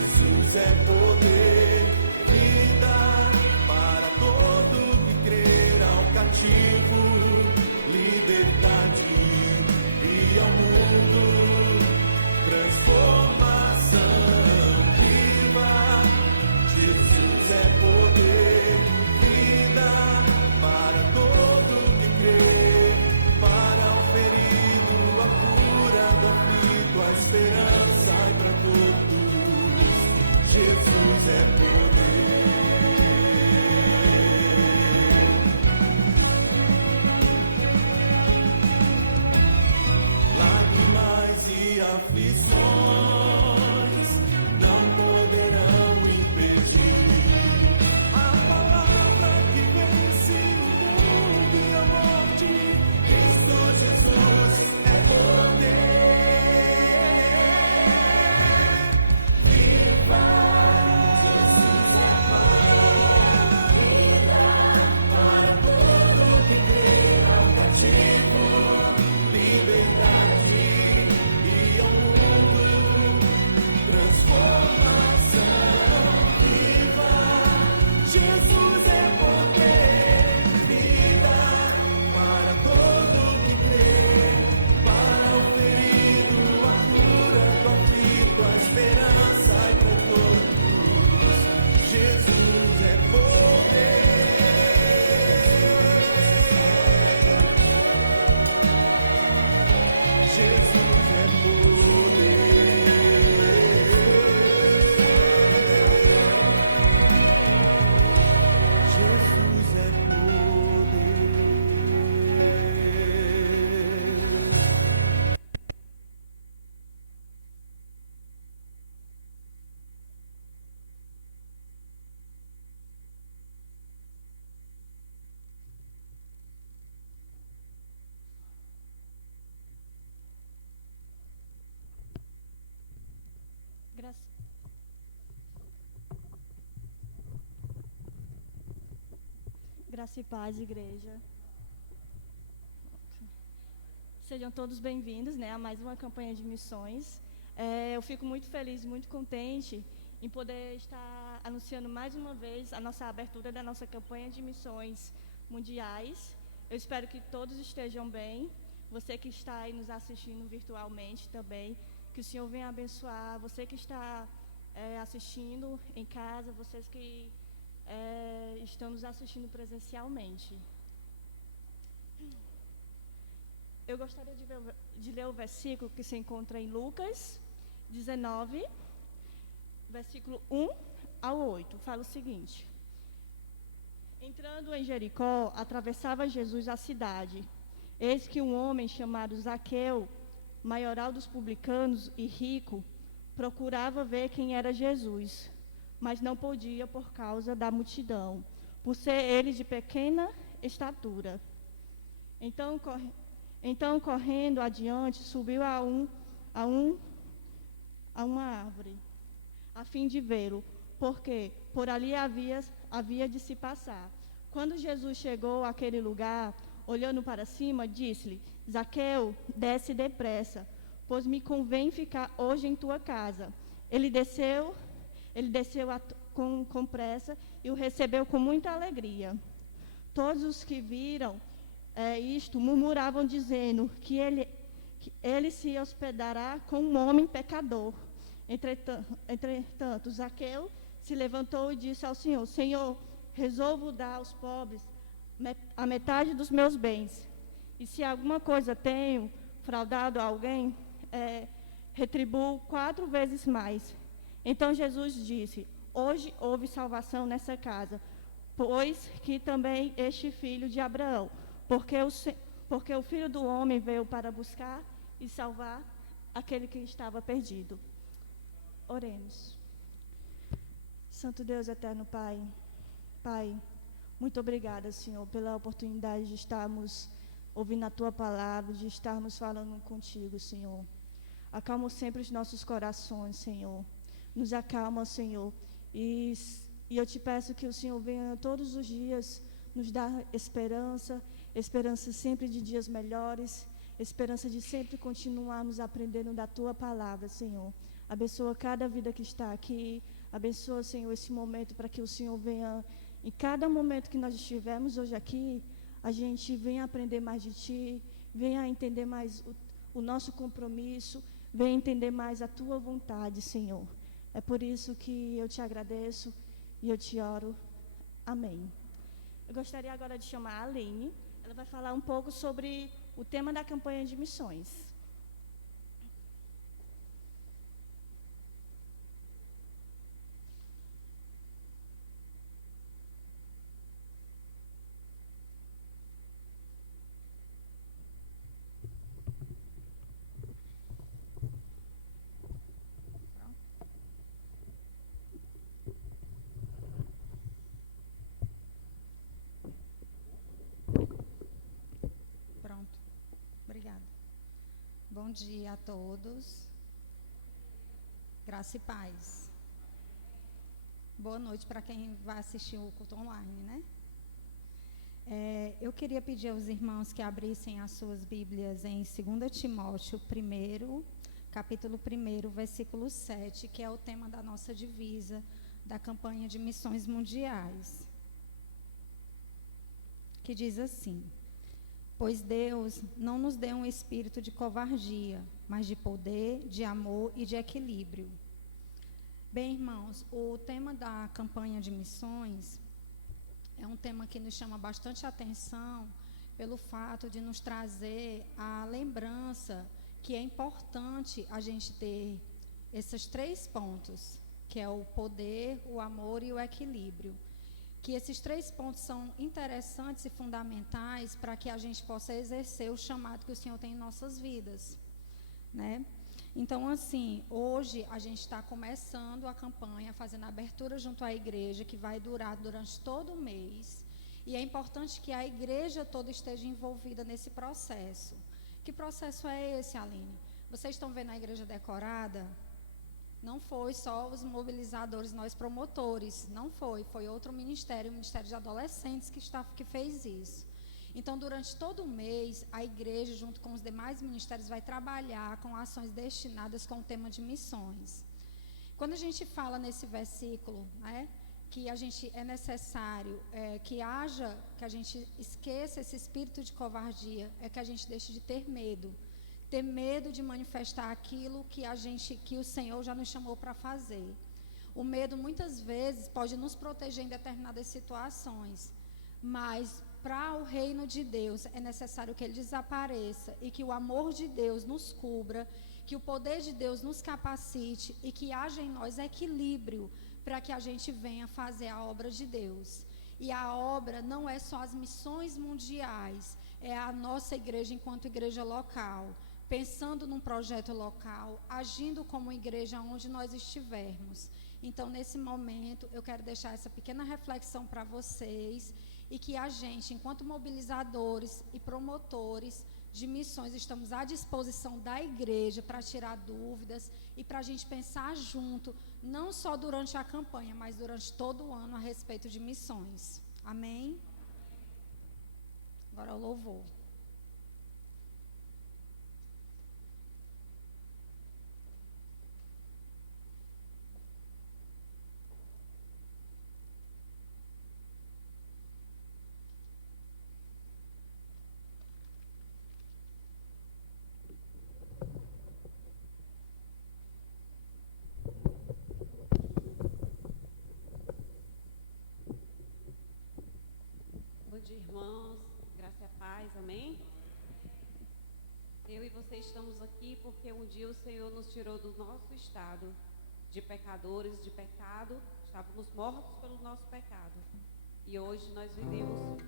Jesus é poder, vida para todo que crer, ao cativo, liberdade e ao mundo, transformação viva. Jesus é poder, vida para todo que crê, para o ferido, a cura do aflito, a esperança e para todos. Jesus é poder. Lágrimas e aflições não poderão impedir a palavra que vence o mundo e a morte. Cristo Jesus é poder. Viva para todo que crê, ao cativo, liberdade e ao mundo, transformação viva. Jesus é poder, vida para todo que crê, para o ferido, a cura do aflito, a esperança e para todos. Jesus é poder. Jesus é poder. Jesus é poder. Graça e paz, igreja. Sejam todos bem-vindos, a mais uma campanha de missões. Eu fico muito feliz, muito contente em poder estar anunciando mais uma vez a nossa abertura da nossa campanha de missões mundiais. Eu espero que todos estejam bem. Você que está aí nos assistindo virtualmente também, que o Senhor venha abençoar. Você que está assistindo em casa, vocês que estão nos assistindo presencialmente. Eu gostaria de ler o versículo que se encontra em Lucas 19, versículo 1 ao 8. Fala o seguinte: entrando em Jericó, atravessava Jesus a cidade. Eis que um homem chamado Zaqueu, maioral dos publicanos e rico, procurava ver quem era Jesus, mas não podia por causa da multidão, por ser ele de pequena estatura. Então correndo adiante, subiu a uma árvore, a fim de vê-lo, porque por ali havia de se passar. Quando Jesus chegou àquele lugar, olhando para cima, disse-lhe: Zaqueu, desce depressa, pois me convém ficar hoje em tua casa. Ele desceu com pressa e o recebeu com muita alegria. Todos os que viram isto murmuravam, dizendo que ele se hospedará com um homem pecador. Entretanto, Zaqueu se levantou e disse ao Senhor: Senhor, resolvo dar aos pobres a metade dos meus bens. E se alguma coisa tenho fraudado a alguém, retribuo 4 vezes mais. Então Jesus disse: hoje houve salvação nessa casa, pois que também este filho de Abraão, porque o Filho do Homem veio para buscar e salvar aquele que estava perdido. Oremos. Santo Deus, eterno Pai, muito obrigada, Senhor, pela oportunidade de estarmos ouvindo a Tua palavra, de estarmos falando contigo, Senhor. Acalma sempre os nossos corações, Senhor. Nos acalma, Senhor, e eu te peço que o Senhor venha todos os dias nos dar esperança sempre de dias melhores, esperança de sempre continuarmos aprendendo da Tua palavra, Senhor. Abençoa cada vida que está aqui. Abençoa, Senhor, esse momento para que o Senhor venha, em cada momento que nós estivermos hoje aqui, a gente venha aprender mais de Ti, venha entender mais o nosso compromisso, venha entender mais a Tua vontade, Senhor. É por isso que eu te agradeço e eu te oro. Amém. Eu gostaria agora de chamar a Aline. Ela vai falar um pouco sobre o tema da campanha de missões. Pronto. Obrigada. Bom dia a todos. Graça e paz. Boa noite para quem vai assistir o culto online, né? Eu queria pedir aos irmãos que abrissem as suas Bíblias em 2 Timóteo 1, capítulo 1, versículo 7, que é o tema da nossa divisa da campanha de missões mundiais. Que diz assim: pois Deus não nos deu um espírito de covardia, mas de poder, de amor e de equilíbrio. Bem, irmãos, o tema da campanha de missões é um tema que nos chama bastante atenção pelo fato de nos trazer a lembrança que é importante a gente ter esses 3 pontos, que é o poder, o amor e o equilíbrio. Que esses 3 pontos são interessantes e fundamentais para que a gente possa exercer o chamado que o Senhor tem em nossas vidas, né? Então, assim, hoje a gente está começando a campanha, fazendo a abertura junto à igreja, que vai durar durante todo o mês. E é importante que a igreja toda esteja envolvida nesse processo. Que processo é esse, Aline? Vocês estão vendo a igreja decorada? Não foi só os mobilizadores, nós promotores, não foi outro ministério, o Ministério de Adolescentes que fez isso. Então, durante todo o mês, a igreja, junto com os demais ministérios, vai trabalhar com ações destinadas com o tema de missões. Quando a gente fala nesse versículo, né, que a gente é necessário que a gente esqueça esse espírito de covardia, é que a gente deixe de ter medo de manifestar aquilo que o Senhor já nos chamou para fazer. O medo muitas vezes pode nos proteger em determinadas situações, mas para o reino de Deus é necessário que ele desapareça e que o amor de Deus nos cubra, que o poder de Deus nos capacite e que haja em nós equilíbrio para que a gente venha fazer a obra de Deus. E a obra não é só as missões mundiais, é a nossa igreja enquanto igreja local, pensando num projeto local, agindo como igreja onde nós estivermos. Então, nesse momento, eu quero deixar essa pequena reflexão para vocês e que a gente, enquanto mobilizadores e promotores de missões, estamos à disposição da igreja para tirar dúvidas e para a gente pensar junto, não só durante a campanha, mas durante todo o ano a respeito de missões. Amém? Agora o louvor. Bom dia, irmãos, graça e paz, amém? Eu e você estamos aqui porque um dia o Senhor nos tirou do nosso estado de pecadores, de pecado, estávamos mortos pelo nosso pecado. E hoje nós vivemos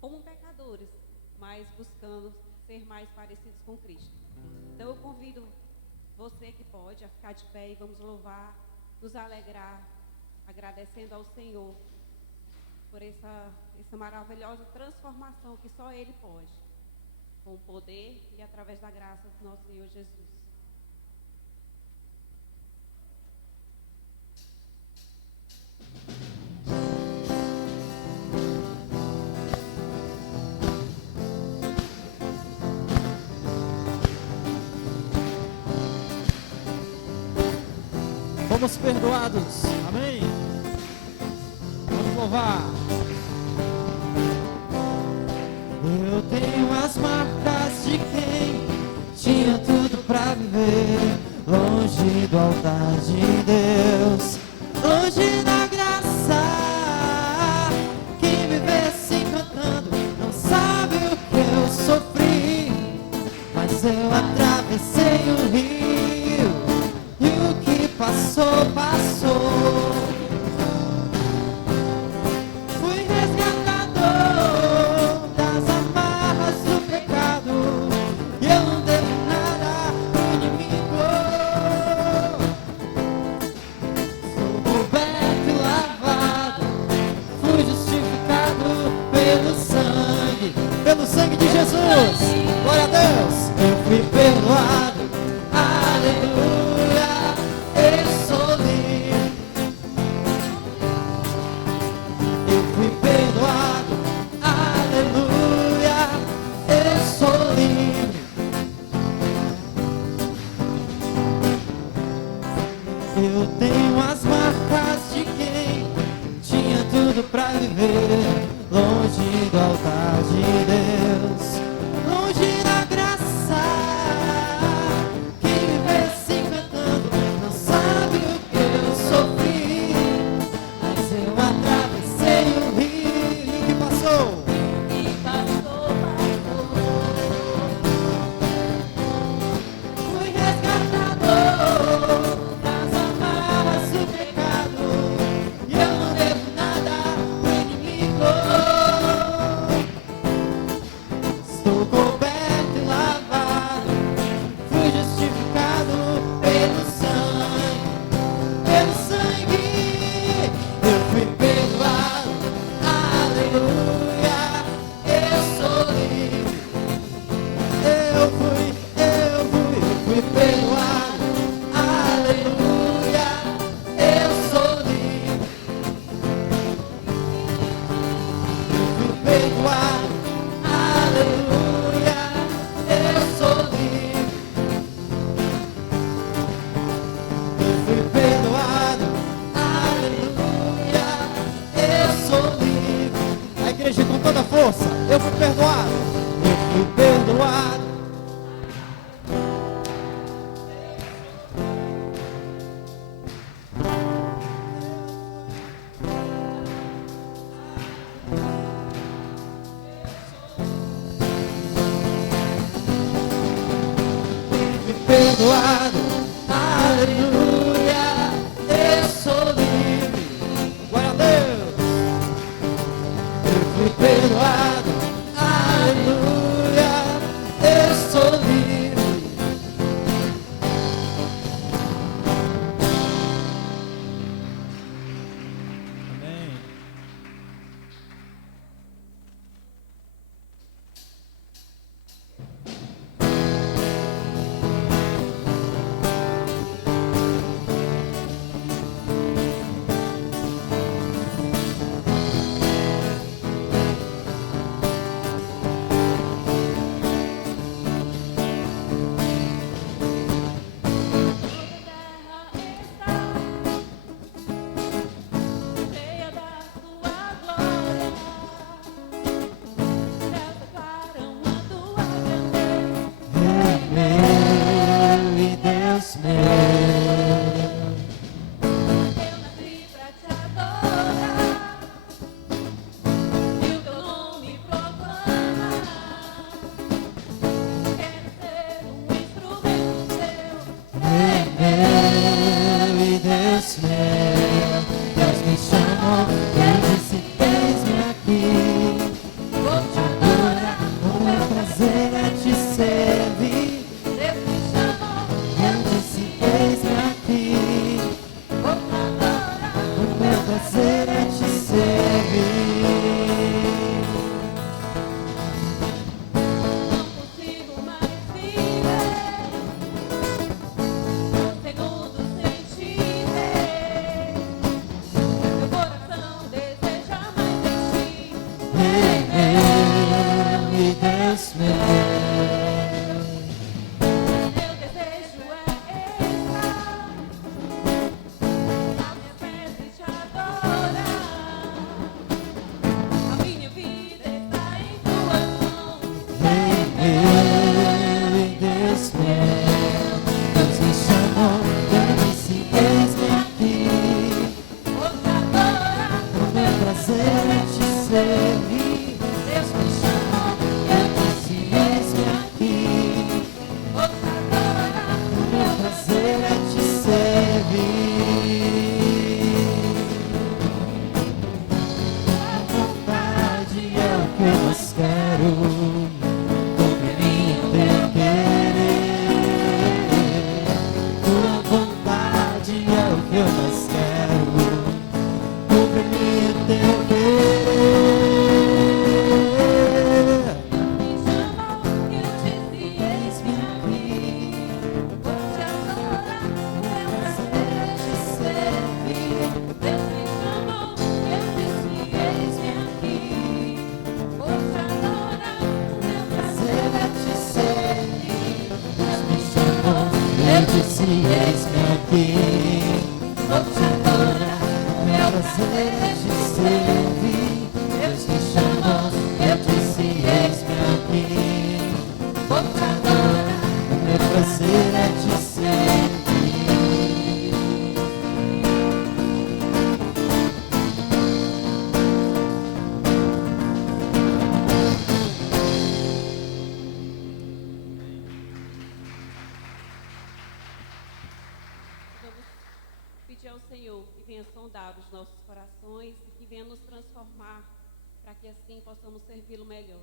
como pecadores, mas buscando ser mais parecidos com Cristo. Então eu convido você que pode a ficar de pé e vamos louvar, nos alegrar, agradecendo ao Senhor por essa maravilhosa transformação que só Ele pode, com o poder e através da graça do nosso Senhor Jesus. fomos perdoados. Amém? Vamos louvar. Eu tenho as marcas de quem tinha tudo pra viver longe do altar de Deus, longe da graça. Quem me vê se cantando não sabe o que eu sofri, mas eu atravessei o rio e o que passou, passou. Fui resgatador das amarras do pecado e eu não devo nada pro inimigo. Sou coberto e lavado, fui justificado pelo sangue de Jesus. Glória a Deus, eu fui perdoado. Aleluia, eu sou livre. Eu fui perdoado. Aleluia, eu sou livre. Eu tenho as marcas de quem tinha tudo pra viver longe do altar de Deus, longe da graça. Quem me vê se cantando não sabe o que eu sofri, mas eu atravessei o rio que passou. Fui resgatador das amarras do pecado e eu não devo nada pro inimigo. Estou coberto e lavado, fui justificado pelo sangue, eu fui perdoado. Aleluia, eu sou livre. Eu fui perdoado. Aleluia, eu sou livre. Eu fui perdoado. Aleluia, eu sou livre. Eu fui perdoado. Aleluia, eu sou livre. A igreja com toda a força. Eu fui perdoado. Eu fui perdoado. Fui perdoado. Aleluia, eu sou livre. Glória a Deus. Eu fui perdoado. Aleluia, eu sou livre. Amém. Cheia da tua glória, céus declaram a tua grandeza. Meu e Deus meu. Eu nasci pra te adorar e o teu nome proclamar. Quero ser um instrumento teu. Meu e Deus meu. Deus me chamou, eu disse: eis-me aqui. Vou te adorar, O meu prazer é te servir. Deus me chamou, Eu disse: eis-me aqui. vou te adorar. O meu prazer é te servir. Não consigo mais viver um segundo sem te ver. Meu coração deseja mais de ti. Meu e Deus meu. Meu desejo é estar prazer é te servir. Deus me chamou, eu disse, eis-me aqui. Vou te adorar, meu prazer é te servir. Vamos pedir ao Senhor que venha sondar os nossos corações e que venha nos transformar para que assim possamos servi-lo melhor.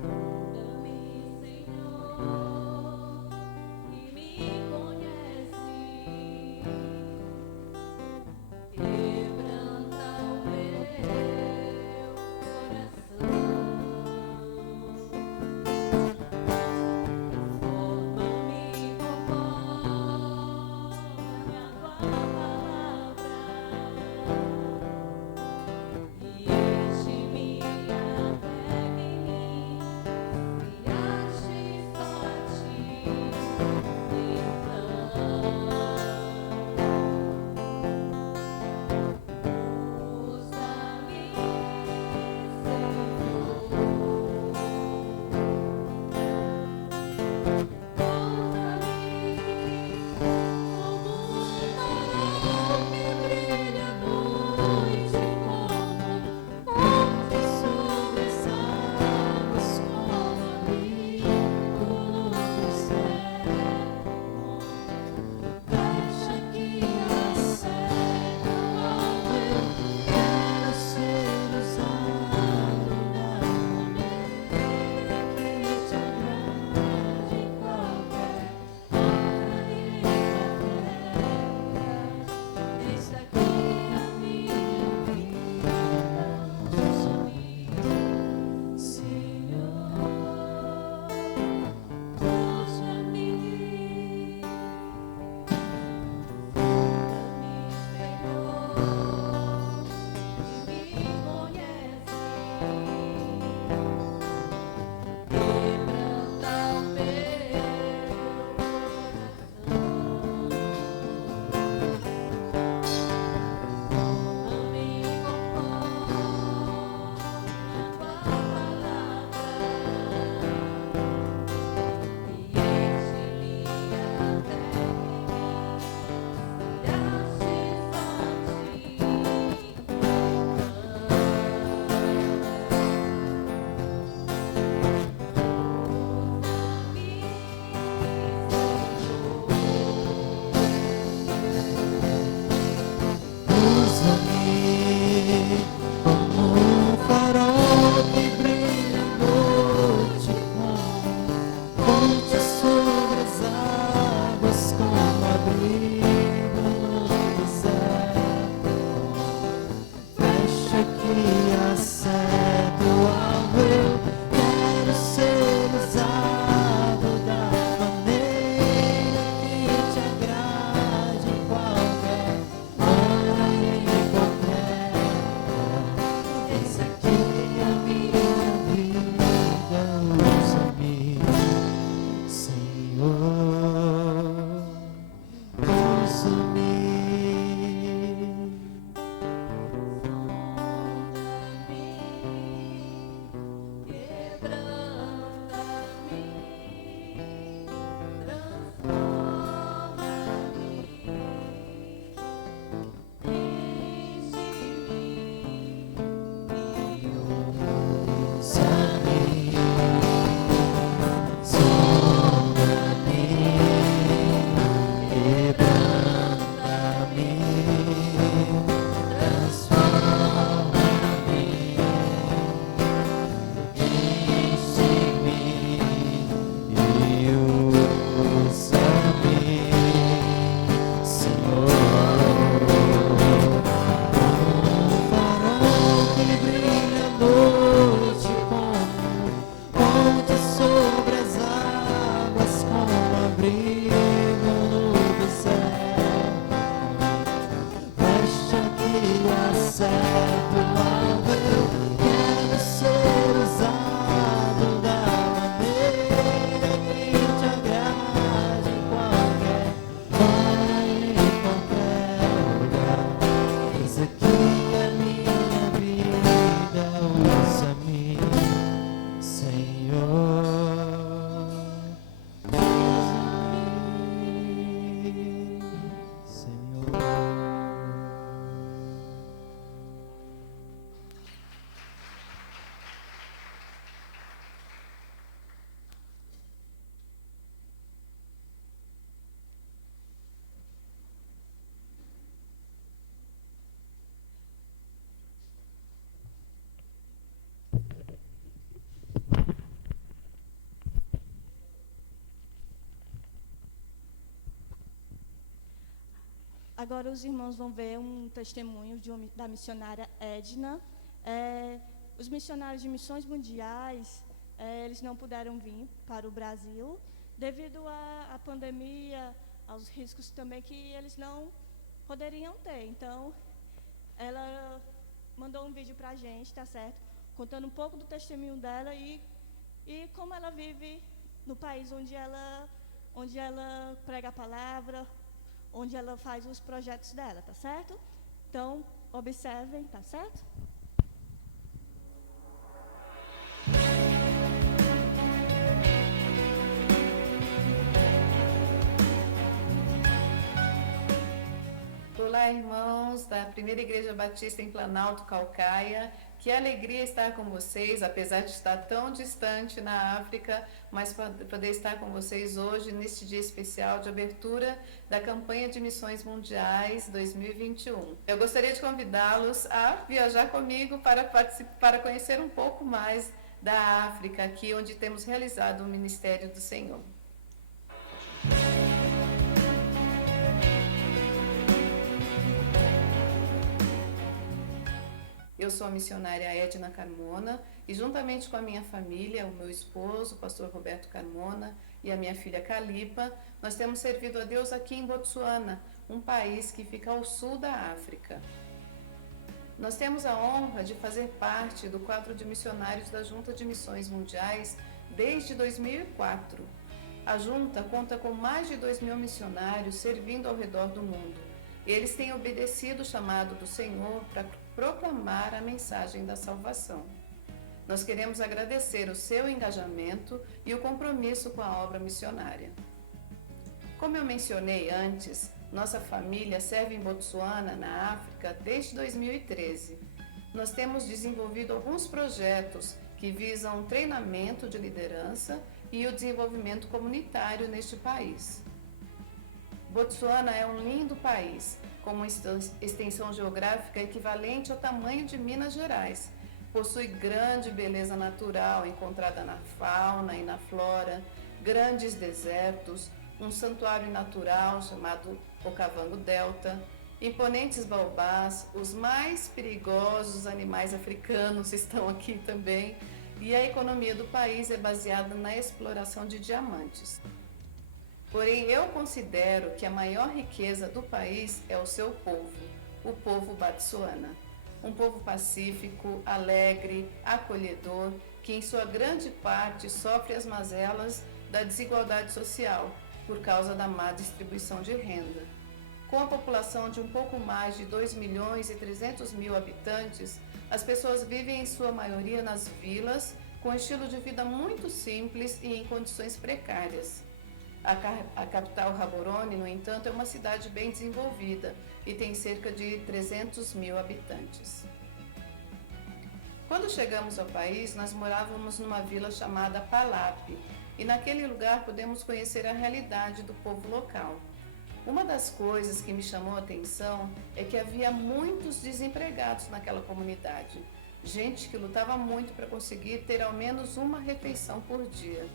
Sonda-me, Senhor, e me conhece. Agora os irmãos vão ver um testemunho da missionária Edna. Os missionários de missões mundiais, eles não puderam vir para o Brasil devido à pandemia, aos riscos também que eles não poderiam ter. Então, ela mandou um vídeo para a gente, tá certo? Contando um pouco do testemunho dela e como ela vive no país onde ela prega a palavra, onde ela faz os projetos dela, tá certo? Então, observem, tá certo? Olá, irmãos da Primeira Igreja Batista em Planalto, Caucaia. Que alegria estar com vocês, apesar de estar tão distante na África, mas poder estar com vocês hoje, neste dia especial de abertura da campanha de missões mundiais 2021. Eu gostaria de convidá-los a viajar comigo para conhecer um pouco mais da África, aqui onde temos realizado o Ministério do Senhor. Eu sou a missionária Edna Carmona e juntamente com a minha família, o meu esposo, o pastor Roberto Carmona, e a minha filha Calipa, nós temos servido a Deus aqui em Botsuana, um país que fica ao sul da África. Nós temos a honra de fazer parte do quadro de missionários da Junta de Missões Mundiais desde 2004. A Junta conta com mais de 2.000 missionários servindo ao redor do mundo. Eles têm obedecido o chamado do Senhor para proclamar a mensagem da salvação. Nós queremos agradecer o seu engajamento e o compromisso com a obra missionária. Como eu mencionei antes, nossa família serve em Botsuana, na África, desde 2013. Nós temos desenvolvido alguns projetos que visam o treinamento de liderança e o desenvolvimento comunitário neste país. Botsuana é um lindo país, com uma extensão geográfica equivalente ao tamanho de Minas Gerais. Possui grande beleza natural encontrada na fauna e na flora, grandes desertos, um santuário natural chamado Okavango Delta, imponentes baobás, os mais perigosos animais africanos estão aqui também, e a economia do país é baseada na exploração de diamantes. Porém, eu considero que a maior riqueza do país é o seu povo, o povo Batsuana. Um povo pacífico, alegre, acolhedor, que em sua grande parte sofre as mazelas da desigualdade social por causa da má distribuição de renda. Com a população de um pouco mais de 2.300.000 habitantes, as pessoas vivem em sua maioria nas vilas, com um estilo de vida muito simples e em condições precárias. A capital Gaborone, no entanto, é uma cidade bem desenvolvida e tem cerca de 300.000 habitantes. Quando chegamos ao país, nós morávamos numa vila chamada Palap, e naquele lugar pudemos conhecer a realidade do povo local. Uma das coisas que me chamou a atenção é que havia muitos desempregados naquela comunidade, gente que lutava muito para conseguir ter ao menos uma refeição por dia.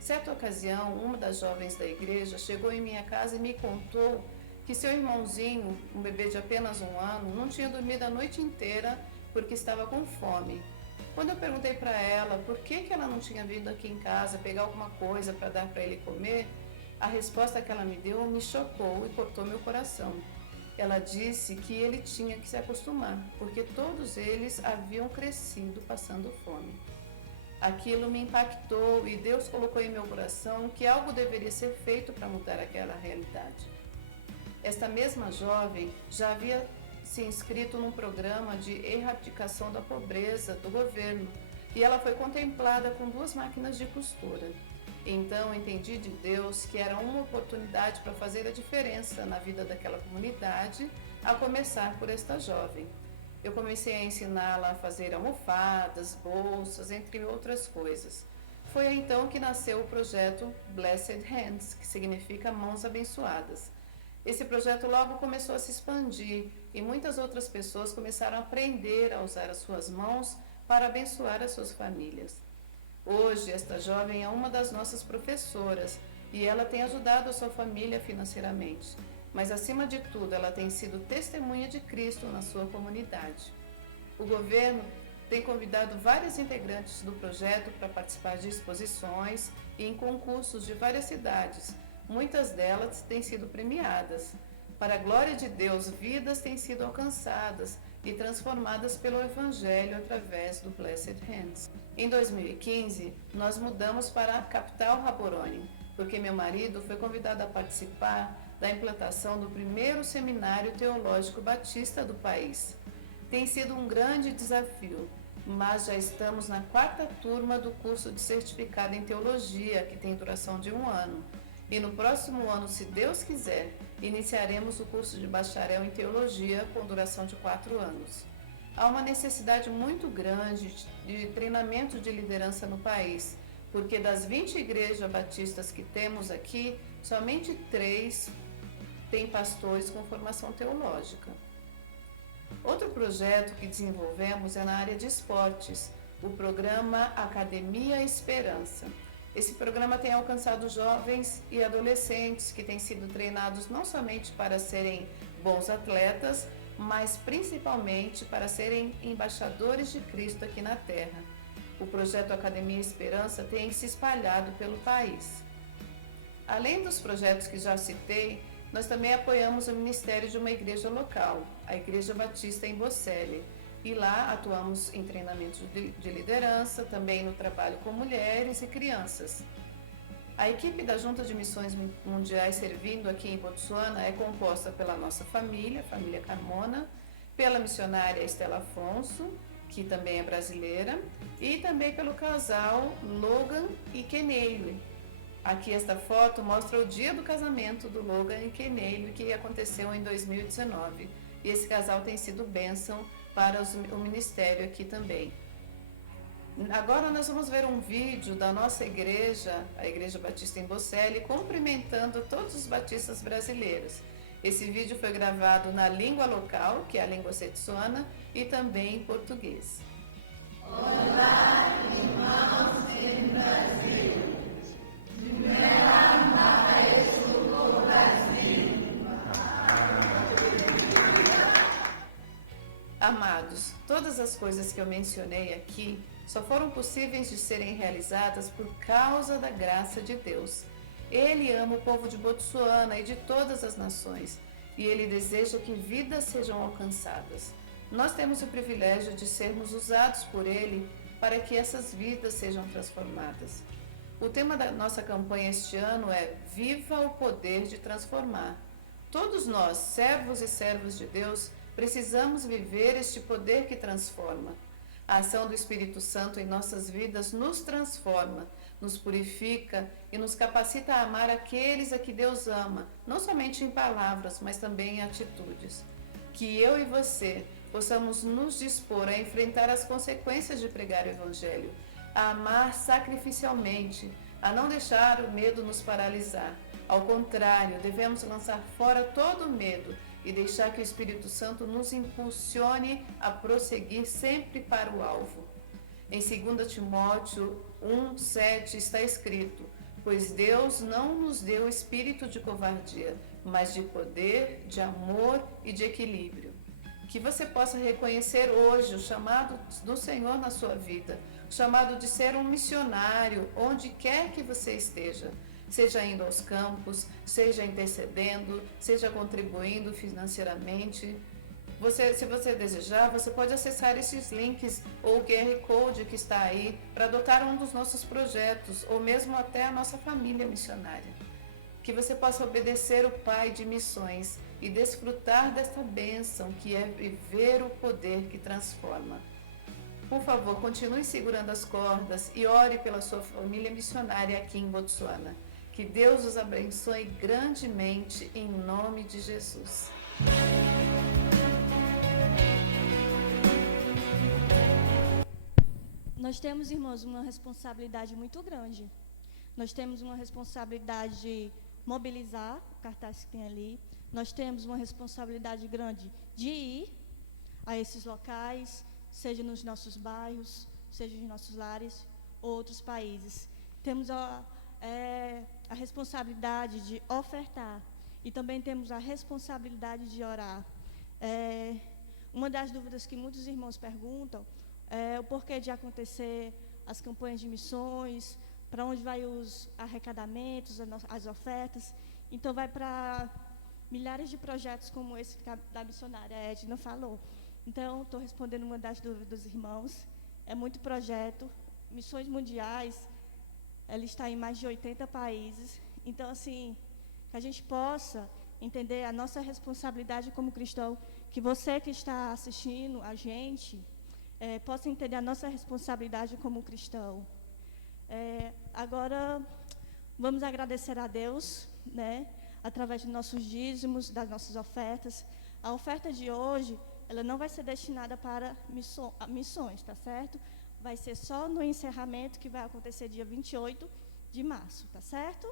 Certa ocasião, uma das jovens da igreja chegou em minha casa e me contou que seu irmãozinho, um bebê de apenas 1 ano, não tinha dormido a noite inteira porque estava com fome. Quando eu perguntei para ela por que ela não tinha vindo aqui em casa pegar alguma coisa para dar para ele comer, a resposta que ela me deu me chocou e cortou meu coração. Ela disse que ele tinha que se acostumar, porque todos eles haviam crescido passando fome. Aquilo me impactou e Deus colocou em meu coração que algo deveria ser feito para mudar aquela realidade. Esta mesma jovem já havia se inscrito num programa de erradicação da pobreza do governo e ela foi contemplada com 2 máquinas de costura. Então entendi de Deus que era uma oportunidade para fazer a diferença na vida daquela comunidade, a começar por esta jovem. Eu comecei a ensiná-la a fazer almofadas, bolsas, entre outras coisas. Foi então que nasceu o projeto Blessed Hands, que significa mãos abençoadas. Esse projeto logo começou a se expandir e muitas outras pessoas começaram a aprender a usar as suas mãos para abençoar as suas famílias. Hoje, esta jovem é uma das nossas professoras e ela tem ajudado a sua família financeiramente. mas acima de tudo ela tem sido testemunha de Cristo na sua comunidade. O governo tem convidado vários integrantes do projeto para participar de exposições e em concursos de várias cidades. Muitas delas têm sido premiadas. Para a glória de Deus, vidas têm sido alcançadas e transformadas pelo Evangelho através do Blessed Hands. Em 2015, nós mudamos para a capital Gaborone, porque meu marido foi convidado a participar da implantação do primeiro seminário teológico batista do país. Tem sido um grande desafio, mas já estamos na 4ª turma do curso de certificado em teologia, que tem duração de 1 ano. E no próximo ano, se Deus quiser, iniciaremos o curso de bacharel em teologia com duração de 4 anos. Há uma necessidade muito grande de treinamento de liderança no país, porque das 20 igrejas batistas que temos aqui, somente 3 têm pastores com formação teológica. Outro projeto que desenvolvemos é na área de esportes, o programa Academia Esperança. Esse programa tem alcançado jovens e adolescentes que têm sido treinados não somente para serem bons atletas, mas principalmente para serem embaixadores de Cristo aqui na Terra. O projeto Academia Esperança tem se espalhado pelo país. Além dos projetos que já citei, nós também apoiamos o ministério de uma igreja local, a Igreja Batista em Bocelli, e lá atuamos em treinamento de liderança, também no trabalho com mulheres e crianças. A equipe da Junta de Missões Mundiais servindo aqui em Botsuana é composta pela nossa família, a família Carmona, pela missionária Estela Afonso, que também é brasileira, e também pelo casal Logan e Keneile. Aqui esta foto mostra o dia do casamento do Logan e Keneile, que aconteceu em 2019. E esse casal tem sido bênção para o ministério aqui também. Agora nós vamos ver um vídeo da nossa igreja, a Igreja Batista em Bocelli, cumprimentando todos os batistas brasileiros. Esse vídeo foi gravado na língua local, que é a língua setsuana, e também em português. Olá, irmãos em Brasil. Amados, todas as coisas que eu mencionei aqui só foram possíveis de serem realizadas por causa da graça de Deus. Ele ama o povo de Botsuana e de todas as nações, e Ele deseja que vidas sejam alcançadas. Nós temos o privilégio de sermos usados por Ele para que essas vidas sejam transformadas. O tema da nossa campanha este ano é Viva o Poder de Transformar. Todos nós, servos e servas de Deus, precisamos viver este poder que transforma. A ação do Espírito Santo em nossas vidas nos transforma, nos purifica e nos capacita a amar aqueles a que Deus ama, não somente em palavras, mas também em atitudes. Que eu e você possamos nos dispor a enfrentar as consequências de pregar o Evangelho, a amar sacrificialmente, a não deixar o medo nos paralisar. Ao contrário, devemos lançar fora todo o medo e deixar que o Espírito Santo nos impulsione a prosseguir sempre para o alvo. Em 2 Timóteo 1:7 está escrito: pois Deus não nos deu espírito de covardia, mas de poder, de amor e de equilíbrio. Que você possa reconhecer hoje o chamado do Senhor na sua vida, o chamado de ser um missionário onde quer que você esteja, seja indo aos campos, seja intercedendo, seja contribuindo financeiramente. Se você desejar, você pode acessar esses links ou o QR Code que está aí para adotar um dos nossos projetos ou mesmo até a nossa família missionária. Que você possa obedecer o Pai de missões e desfrutar desta bênção que é viver o poder que transforma. Por favor, continue segurando as cordas e ore pela sua família missionária aqui em Botsuana. Que Deus os abençoe grandemente em nome de Jesus. Nós temos, irmãos, uma responsabilidade muito grande. Nós temos uma responsabilidade de mobilizar o cartaz que tem ali. Nós temos uma responsabilidade grande de ir a esses locais, seja nos nossos bairros, seja nos nossos lares, ou outros países. Temos a responsabilidade de ofertar. e também temos a responsabilidade de orar. Uma das dúvidas que muitos irmãos perguntam é o porquê de acontecer as campanhas de missões, para onde vai os arrecadamentos, as ofertas. Então, vai para milhares de projetos como esse que a da missionária Edna falou. Então, estou respondendo uma das dúvidas dos irmãos. É muito projeto, missões mundiais, ela está em mais de 80 países. Então, assim, que a gente possa entender a nossa responsabilidade como cristão, que você que está assistindo a gente, possa entender a nossa responsabilidade como cristão. Agora, vamos agradecer a Deus, né, através dos nossos dízimos, das nossas ofertas. A oferta de hoje, ela não vai ser destinada para missões, tá certo? Vai ser só no encerramento, que vai acontecer dia 28 de março, tá certo?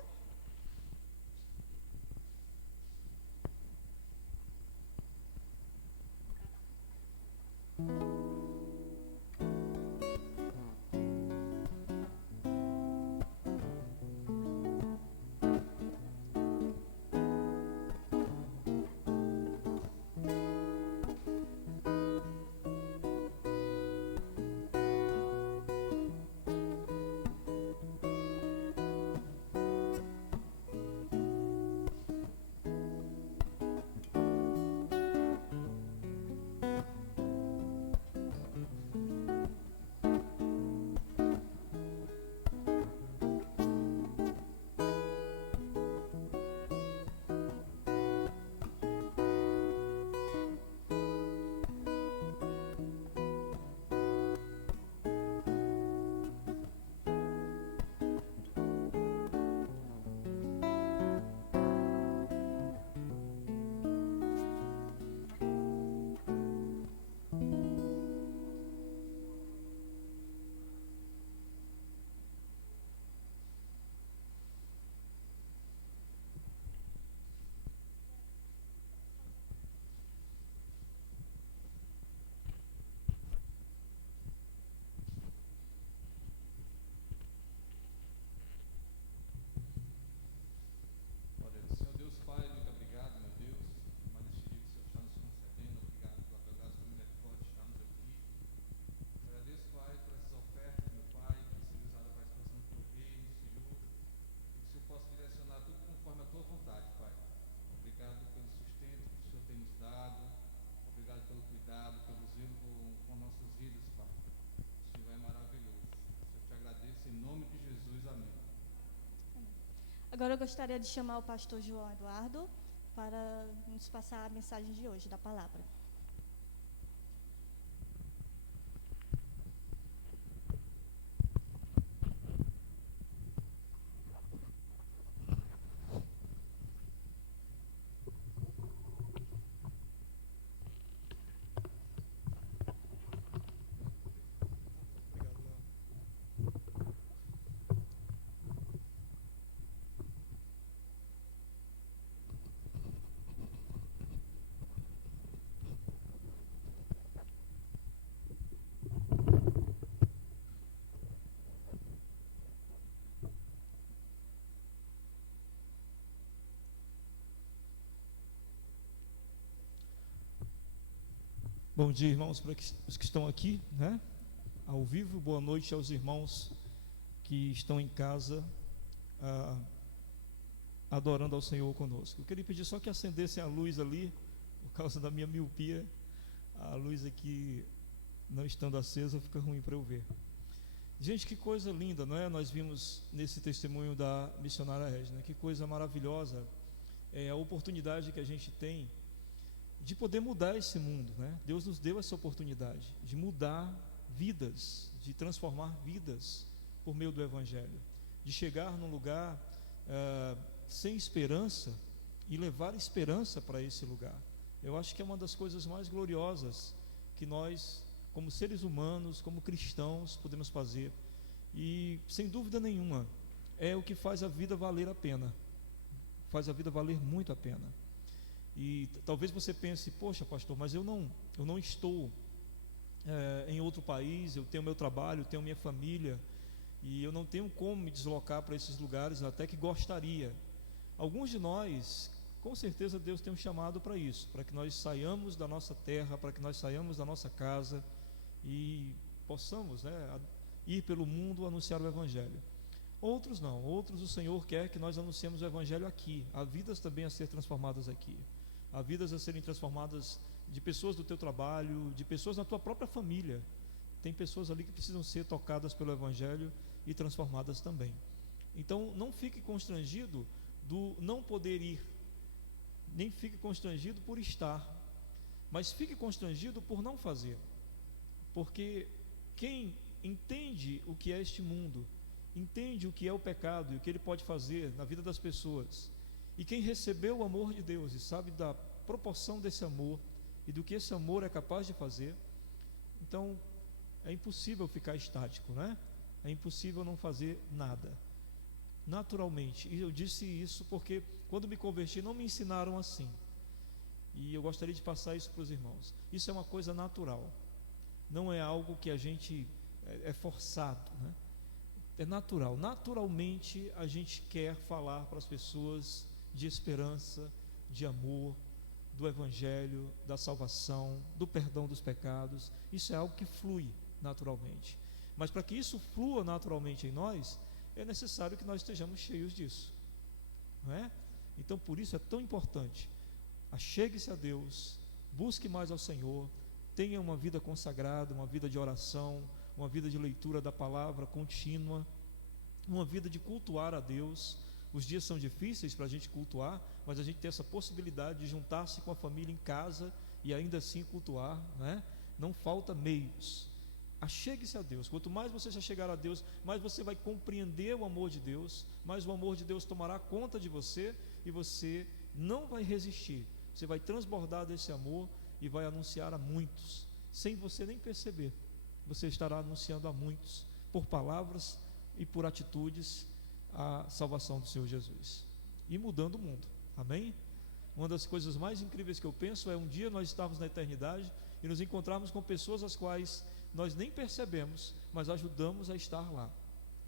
Senhor Deus Pai, muito obrigado, meu Deus, mais este dia que o Senhor está nos concedendo. Obrigado pela tua graça e misericórdia de estarmos aqui. Agradeço, Pai, por essas ofertas, meu Pai, que seja usada para a expansão do teu reino, Senhor, e que o Senhor possa direcionar tudo conforme a tua vontade, Pai. Obrigado pelo sustento que o Senhor tem nos dado. Obrigado pelo cuidado, pelo zelo com nossas vidas, Pai. O Senhor é maravilhoso. Eu te agradeço em nome de Jesus. Amém. Agora eu gostaria de chamar o pastor João Eduardo para nos passar a mensagem de hoje, da palavra. Bom dia, irmãos, para os que estão aqui, né, ao vivo. Boa noite aos irmãos que estão em casa adorando ao Senhor conosco. Eu queria pedir só que acendessem a luz ali, por causa da minha miopia. A luz aqui, não estando acesa, fica ruim para eu ver. Gente, que coisa linda, não é? Nós vimos nesse testemunho da missionária Edna, que coisa maravilhosa é a oportunidade que a gente tem de poder mudar esse mundo, né? Deus nos deu essa oportunidade de mudar vidas, de transformar vidas por meio do Evangelho, de chegar num lugar sem esperança e levar esperança para esse lugar. Eu acho que é uma das coisas mais gloriosas que nós, como seres humanos, como cristãos, podemos fazer, e sem dúvida nenhuma é o que faz a vida valer a pena, faz a vida valer muito a pena. E talvez você pense: poxa, pastor, mas eu não estou em outro país, eu tenho meu trabalho, tenho minha família, e eu não tenho como me deslocar para esses lugares, até que gostaria. Alguns de nós com certeza Deus tem um chamado para isso, para que nós saiamos da nossa terra, para que nós saiamos da nossa casa e possamos, né, ir pelo mundo anunciar o Evangelho. Outros não, outros o Senhor quer que nós anunciemos o Evangelho aqui. Há vidas também a ser transformadas aqui, há vidas a serem transformadas de pessoas do teu trabalho, de pessoas na tua própria família. Tem pessoas ali que precisam ser tocadas pelo Evangelho e transformadas também. Então não fique constrangido do não poder ir, nem fique constrangido por estar, mas fique constrangido por não fazer, porque quem entende o que é este mundo, entende o que é o pecado e o que ele pode fazer na vida das pessoas, e quem recebeu o amor de Deus e sabe da proporção desse amor e do que esse amor é capaz de fazer, então é impossível ficar estático, né? É impossível não fazer nada naturalmente. E eu disse isso porque quando me converti não me ensinaram assim, e eu gostaria de passar isso para os irmãos. Isso é uma coisa natural, não é algo que a gente é forçado, né? É natural. Naturalmente a gente quer falar para as pessoas de esperança, de amor, do Evangelho, da salvação, do perdão dos pecados. Isso é algo que flui naturalmente, mas para que isso flua naturalmente em nós, é necessário que nós estejamos cheios disso, não é? Então por isso é tão importante: achegue-se a Deus, busque mais ao Senhor, tenha uma vida consagrada, uma vida de oração, uma vida de leitura da palavra contínua, uma vida de cultuar a Deus. Os dias são difíceis para a gente cultuar, mas a gente tem essa possibilidade de juntar-se com a família em casa e ainda assim cultuar, né? Não falta meios. Achegue-se a Deus. Quanto mais você se chegar a Deus, mais você vai compreender o amor de Deus, mais o amor de Deus tomará conta de você, e você não vai resistir. Você vai transbordar desse amor e vai anunciar a muitos, sem você nem perceber. Você estará anunciando a muitos, por palavras e por atitudes, a salvação do Senhor Jesus e mudando o mundo. Amém? Uma das coisas mais incríveis que eu penso é um dia nós estarmos na eternidade e nos encontrarmos com pessoas as quais nós nem percebemos, mas ajudamos a estar lá.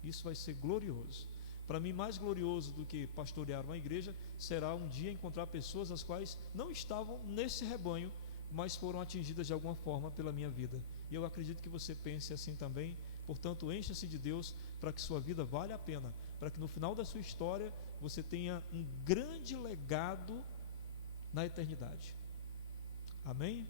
Isso vai ser glorioso. Para mim, mais glorioso do que pastorear uma igreja será um dia encontrar pessoas as quais não estavam nesse rebanho, mas foram atingidas de alguma forma pela minha vida. E eu acredito que você pense assim também. Portanto, encha-se de Deus para que sua vida valha a pena, para que no final da sua história você tenha um grande legado na eternidade. Amém?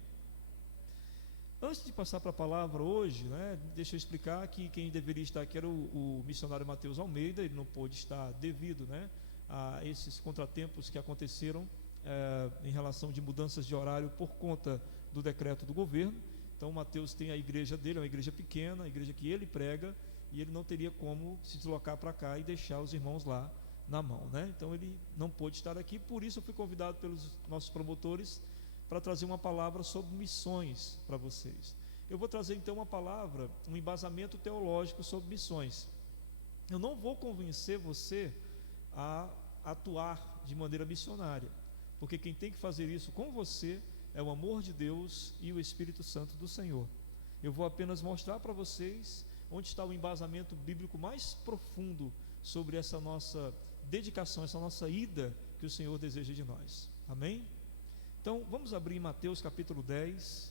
Antes de passar para a palavra hoje, né, deixa eu explicar que quem deveria estar aqui era o missionário Mateus Almeida. Ele não pôde estar devido, né, a esses contratempos que aconteceram em relação de mudanças de horário por conta do decreto do governo. Então o Mateus tem a igreja dele, é uma igreja pequena, a igreja que ele prega, e ele não teria como se deslocar para cá e deixar os irmãos lá na mão, né? Então ele não pôde estar aqui. Por isso eu fui convidado pelos nossos promotores para trazer uma palavra sobre missões para vocês. Eu vou trazer então uma palavra, um embasamento teológico sobre missões. Eu não vou convencer você a atuar de maneira missionária, porque quem tem que fazer isso com você é o amor de Deus e o Espírito Santo do Senhor. Eu vou apenas mostrar para vocês onde está o embasamento bíblico mais profundo sobre essa nossa dedicação, essa nossa ida que o Senhor deseja de nós. Amém? Então, vamos abrir Mateus capítulo 10.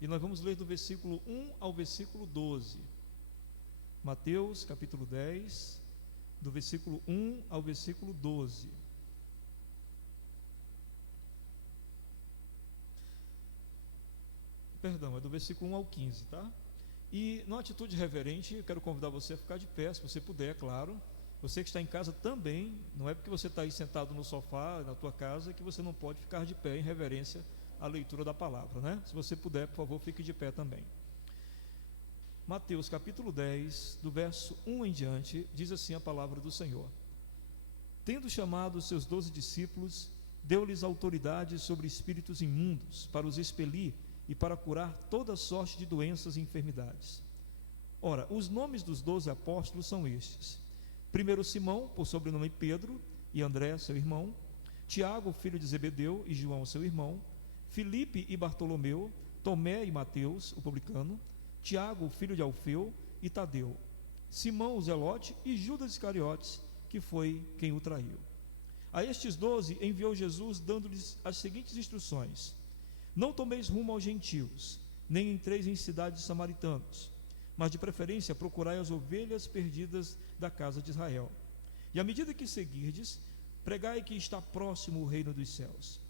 E nós vamos ler do versículo 1 ao versículo 12. Mateus capítulo 10, do versículo 1 ao versículo 12. Perdão, é do versículo 1 ao 15, tá? E numa atitude reverente, eu quero convidar você a ficar de pé, se você puder, claro. Você que está em casa também, não é porque você está aí sentado no sofá, na tua casa, que você não pode ficar de pé em reverência à leitura da palavra, né? Se você puder, por favor, fique de pé também. Mateus capítulo 10, do verso 1 em diante, diz assim a palavra do Senhor: Tendo chamado os seus 12 discípulos, deu-lhes autoridade sobre espíritos imundos, para os expelir e para curar toda sorte de doenças e enfermidades. Ora, os nomes dos 12 apóstolos são estes: primeiro Simão, por sobrenome Pedro, e André, seu irmão; Tiago, filho de Zebedeu, e João, seu irmão; Filipe e Bartolomeu; Tomé e Mateus, o publicano; Tiago, filho de Alfeu, e Tadeu; Simão o Zelote e Judas Iscariotes, que foi quem o traiu. A estes 12 enviou Jesus, dando-lhes as seguintes instruções: não tomeis rumo aos gentios, nem entreis em cidades samaritanos, mas de preferência procurai as ovelhas perdidas da casa de Israel. E à medida que seguirdes, pregai que está próximo o reino dos céus.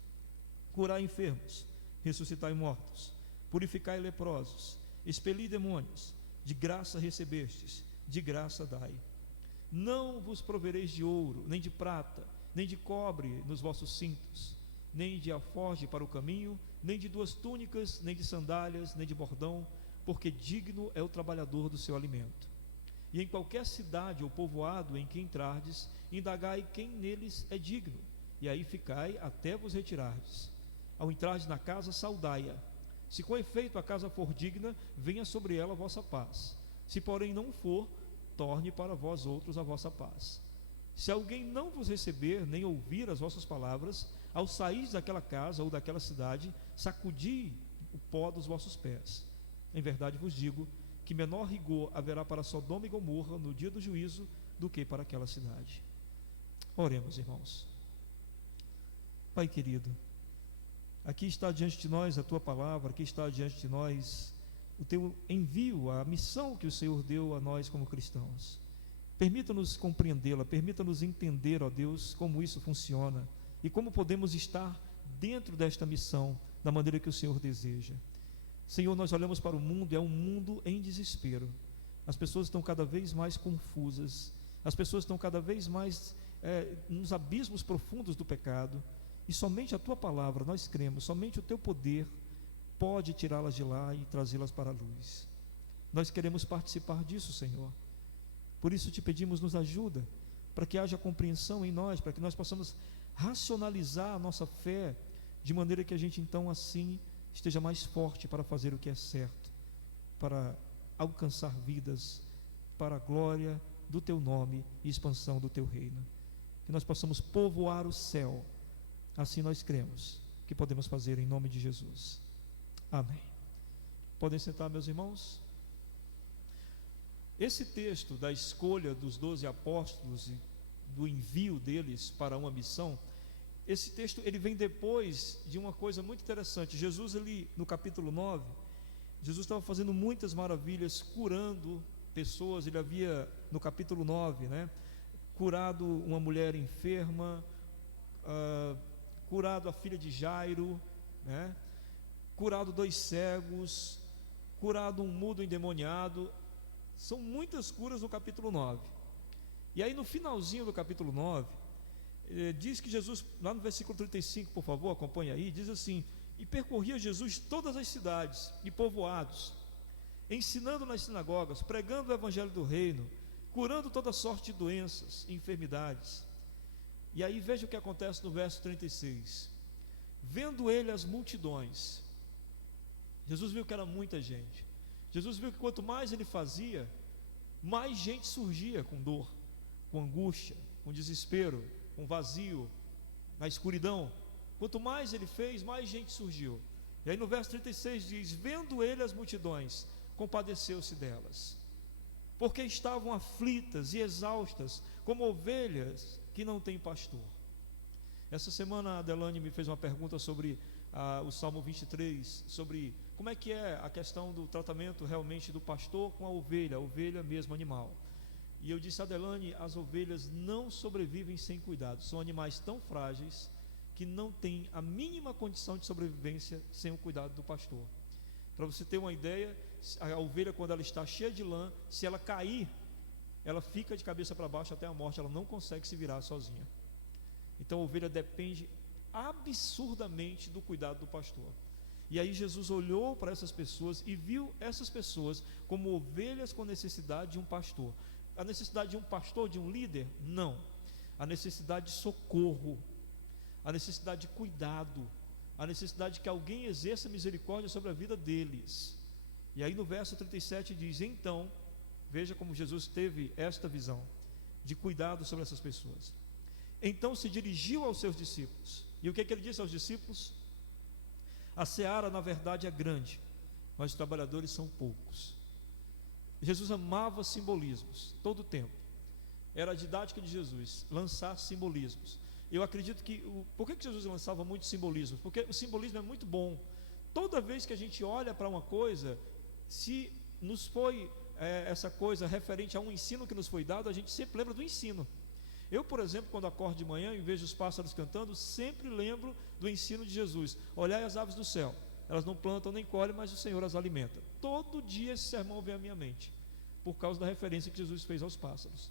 Curai enfermos, ressuscitai mortos, purificai leprosos, expeli demônios, de graça recebestes, de graça dai. Não vos provereis de ouro, nem de prata, nem de cobre nos vossos cintos, nem de alforje para o caminho, nem de 2 túnicas, nem de sandálias, nem de bordão, porque digno é o trabalhador do seu alimento. E em qualquer cidade ou povoado em que entrardes, indagai quem neles é digno, e aí ficai até vos retirardes. Ao entrardes na casa, saudai-a. Se com efeito a casa for digna, venha sobre ela a vossa paz. Se porém não for, torne para vós outros a vossa paz. Se alguém não vos receber, nem ouvir as vossas palavras, ao sair daquela casa ou daquela cidade, sacudi o pó dos vossos pés. Em verdade vos digo, que menor rigor haverá para Sodoma e Gomorra no dia do juízo, do que para aquela cidade. Oremos, irmãos. Pai querido, aqui está diante de nós a Tua palavra, aqui está diante de nós o Teu envio, a missão que o Senhor deu a nós como cristãos. Permita-nos compreendê-la, permita-nos entender, ó Deus, como isso funciona e como podemos estar dentro desta missão da maneira que o Senhor deseja. Senhor, nós olhamos para o mundo, é um mundo em desespero. As pessoas estão cada vez mais confusas, as pessoas estão cada vez mais nos abismos profundos do pecado, e somente a Tua palavra, nós cremos, somente o Teu poder pode tirá-las de lá e trazê-las para a luz. Nós queremos participar disso, Senhor. Por isso te pedimos, nos ajuda, para que haja compreensão em nós, para que nós possamos racionalizar a nossa fé, de maneira que a gente então assim esteja mais forte para fazer o que é certo, para alcançar vidas, para a glória do Teu nome e expansão do Teu reino. Que nós possamos povoar o céu, assim nós cremos que podemos fazer em nome de Jesus. Amém. Podem sentar, meus irmãos. Esse texto da escolha dos 12 apóstolos e do envio deles para uma missão, esse texto ele vem depois de uma coisa muito interessante. Jesus, no capítulo 9, Jesus estava fazendo muitas maravilhas, curando pessoas. Ele havia, no capítulo 9, curado uma mulher enferma, curado a filha de Jairo, curado 2 cegos, curado um mudo endemoniado. São muitas curas no capítulo 9. E aí no finalzinho do capítulo 9, diz que Jesus, lá no versículo 35, por favor, acompanhe aí, diz assim: e percorria Jesus todas as cidades e povoados, ensinando nas sinagogas, pregando o evangelho do reino, curando toda sorte de doenças e enfermidades. E aí veja o que acontece no verso 36. Vendo ele as multidões, Jesus viu que era muita gente. Jesus viu que quanto mais ele fazia, mais gente surgia com dor, com angústia, com desespero, com vazio, na escuridão. Quanto mais ele fez, mais gente surgiu. E aí no verso 36 diz: vendo ele as multidões, compadeceu-se delas, porque estavam aflitas e exaustas, como ovelhas que não têm pastor. Essa semana a Adelane me fez uma pergunta sobre o Salmo 23, sobre como é que é a questão do tratamento realmente do pastor com a ovelha mesmo, animal. E eu disse a Adelane: as ovelhas não sobrevivem sem cuidado, são animais tão frágeis que não têm a mínima condição de sobrevivência sem o cuidado do pastor. Para você ter uma ideia, a ovelha, quando ela está cheia de lã, se ela cair, ela fica de cabeça para baixo até a morte, ela não consegue se virar sozinha. Então a ovelha depende absurdamente do cuidado do pastor. E aí Jesus olhou para essas pessoas e viu essas pessoas como ovelhas com necessidade de um pastor. A necessidade de um pastor, de um líder? Não. A necessidade de socorro, a necessidade de cuidado, a necessidade de que alguém exerça misericórdia sobre a vida deles. E aí no verso 37 diz: então, veja como Jesus teve esta visão de cuidado sobre essas pessoas. Então se dirigiu aos seus discípulos. E o que ele disse aos discípulos? A seara na verdade é grande, mas os trabalhadores são poucos. Jesus amava simbolismos, todo o tempo. Era a didática de Jesus, lançar simbolismos. Eu acredito que, por que Jesus lançava muitos simbolismos? Porque o simbolismo é muito bom. Toda vez que a gente olha para uma coisa, se nos foi essa coisa referente a um ensino que nos foi dado, a gente sempre lembra do ensino. Eu, por exemplo, quando acordo de manhã e vejo os pássaros cantando, sempre lembro do ensino de Jesus. Olhai as aves do céu, elas não plantam nem colhem, mas o Senhor as alimenta. Todo dia esse sermão vem à minha mente, por causa da referência que Jesus fez aos pássaros.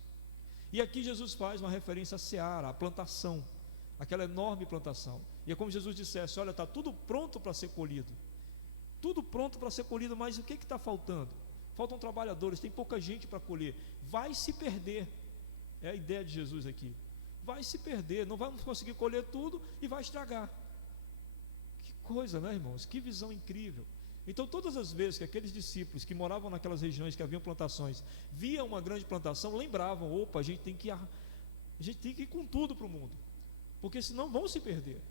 E aqui Jesus faz uma referência à seara, à plantação, aquela enorme plantação. E é como Jesus dissesse: olha, está tudo pronto para ser colhido, tudo pronto para ser colhido, mas o que está faltando? Faltam trabalhadores, tem pouca gente para colher, vai se perder. É a ideia de Jesus aqui. Vai se perder, não vamos conseguir colher tudo e vai estragar. Que coisa, né, irmãos? Que visão incrível. Então, todas as vezes que aqueles discípulos que moravam naquelas regiões que haviam plantações, viam uma grande plantação, lembravam: opa, a gente tem que ir com tudo para o mundo, porque senão vão se perder,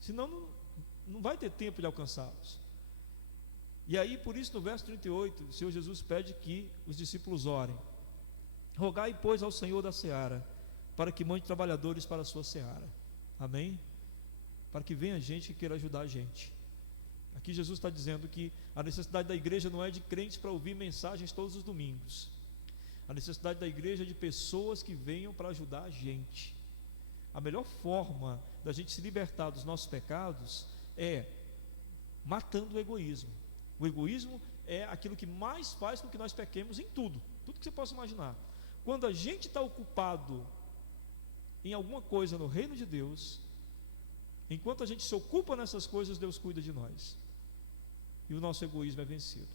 senão não vai ter tempo de alcançá-los. E aí, por isso, no verso 38, o Senhor Jesus pede que os discípulos orem: rogai, pois, ao Senhor da seara, para que mande trabalhadores para a sua seara. Amém? Para que venha gente que queira ajudar a gente. Aqui Jesus está dizendo que a necessidade da igreja não é de crentes para ouvir mensagens todos os domingos. A necessidade da igreja é de pessoas que venham para ajudar a gente. A melhor forma da gente se libertar dos nossos pecados é matando o egoísmo. O egoísmo é aquilo que mais faz com que nós pequemos em tudo que você possa imaginar. Quando a gente está ocupado em alguma coisa no reino de Deus, enquanto a gente se ocupa nessas coisas, Deus cuida de nós, e o nosso egoísmo é vencido.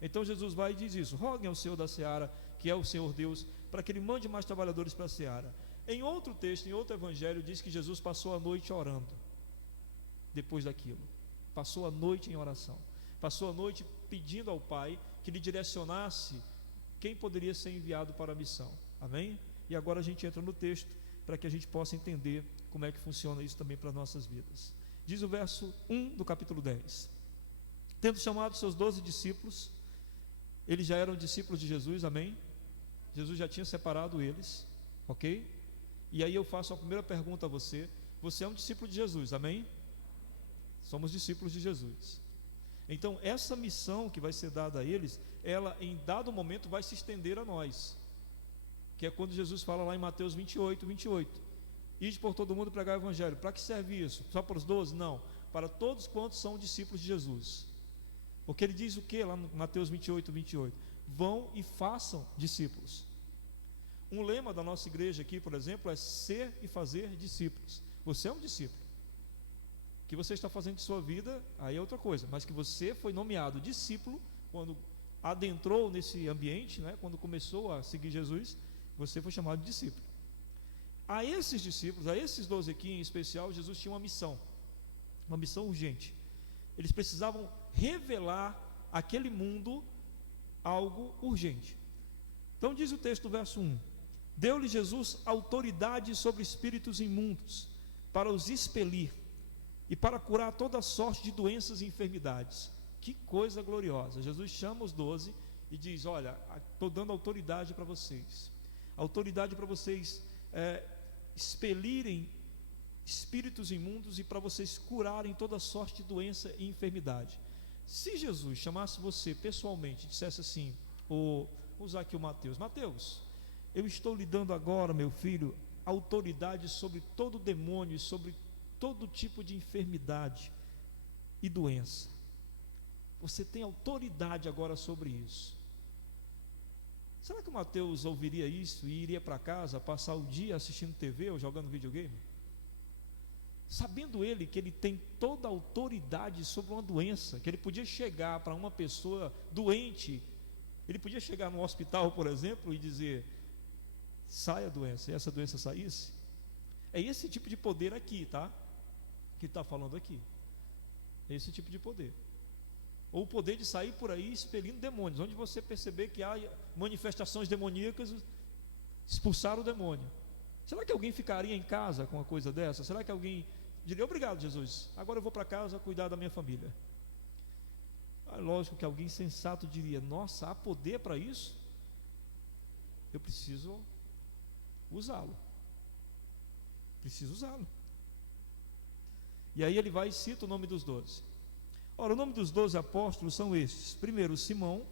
Então Jesus vai e diz isso: roguem ao Senhor da seara, que é o Senhor Deus, para que Ele mande mais trabalhadores para a seara. Em outro texto, em outro evangelho, diz que Jesus passou a noite orando. Depois daquilo, passou a noite em oração, passou a noite pedindo ao Pai que lhe direcionasse quem poderia ser enviado para a missão. Amém? E agora a gente entra no texto para que a gente possa entender como é que funciona isso também para as nossas vidas. Diz o verso 1 do capítulo 10: tendo chamado seus 12 discípulos, eles já eram discípulos de Jesus, amém? Jesus já tinha separado eles, ok? E aí eu faço a primeira pergunta a você: você é um discípulo de Jesus, amém? Somos discípulos de Jesus. Então essa missão que vai ser dada a eles, ela em dado momento vai se estender a nós, que é quando Jesus fala lá em Mateus 28, 28: ide por todo mundo pregar o evangelho. Para que serve isso? Só para os 12? Não, para todos quantos são discípulos de Jesus. Porque ele diz o que lá no Mateus 28, 28? Vão e façam discípulos. Um lema da nossa igreja aqui, por exemplo, é ser e fazer discípulos. Você é um discípulo. O que você está fazendo de sua vida, aí é outra coisa, mas que você foi nomeado discípulo quando adentrou nesse ambiente, né? Quando começou a seguir Jesus, você foi chamado de discípulo. A esses discípulos, a esses 12 aqui em especial, Jesus tinha uma missão urgente. Eles precisavam revelar àquele mundo algo urgente. Então diz o texto do verso 1: deu-lhe Jesus autoridade sobre espíritos imundos, para os expelir e para curar toda sorte de doenças e enfermidades. Que coisa gloriosa! Jesus chama os 12 e diz: olha, estou dando autoridade para vocês, expelirem espíritos imundos e para vocês curarem toda sorte de doença e enfermidade. Se Jesus chamasse você pessoalmente e dissesse assim, vou usar aqui o Mateus, eu estou lhe dando agora, meu filho, autoridade sobre todo demônio, sobre todo tipo de enfermidade e doença. Você tem autoridade agora sobre isso. Será que o Mateus ouviria isso e iria para casa passar o dia assistindo TV ou jogando videogame? Sabendo ele que ele tem toda a autoridade sobre uma doença, que ele podia chegar para uma pessoa doente, ele podia chegar no hospital, por exemplo, e dizer: sai a doença, e essa doença saísse. É esse tipo de poder aqui, tá? Que está falando aqui. É esse tipo de poder. Ou o poder de sair por aí expelindo demônios. Onde você perceber que há manifestações demoníacas, expulsar o demônio. Será que alguém ficaria em casa com uma coisa dessa? Será que alguém diria: obrigado, Jesus, agora eu vou para casa cuidar da minha família? lógico que alguém sensato diria: nossa, há poder para isso? Eu preciso usá-lo. Preciso usá-lo. E aí ele vai e cita o nome dos 12. Ora, o nome dos 12 apóstolos são estes. Primeiro, Simão,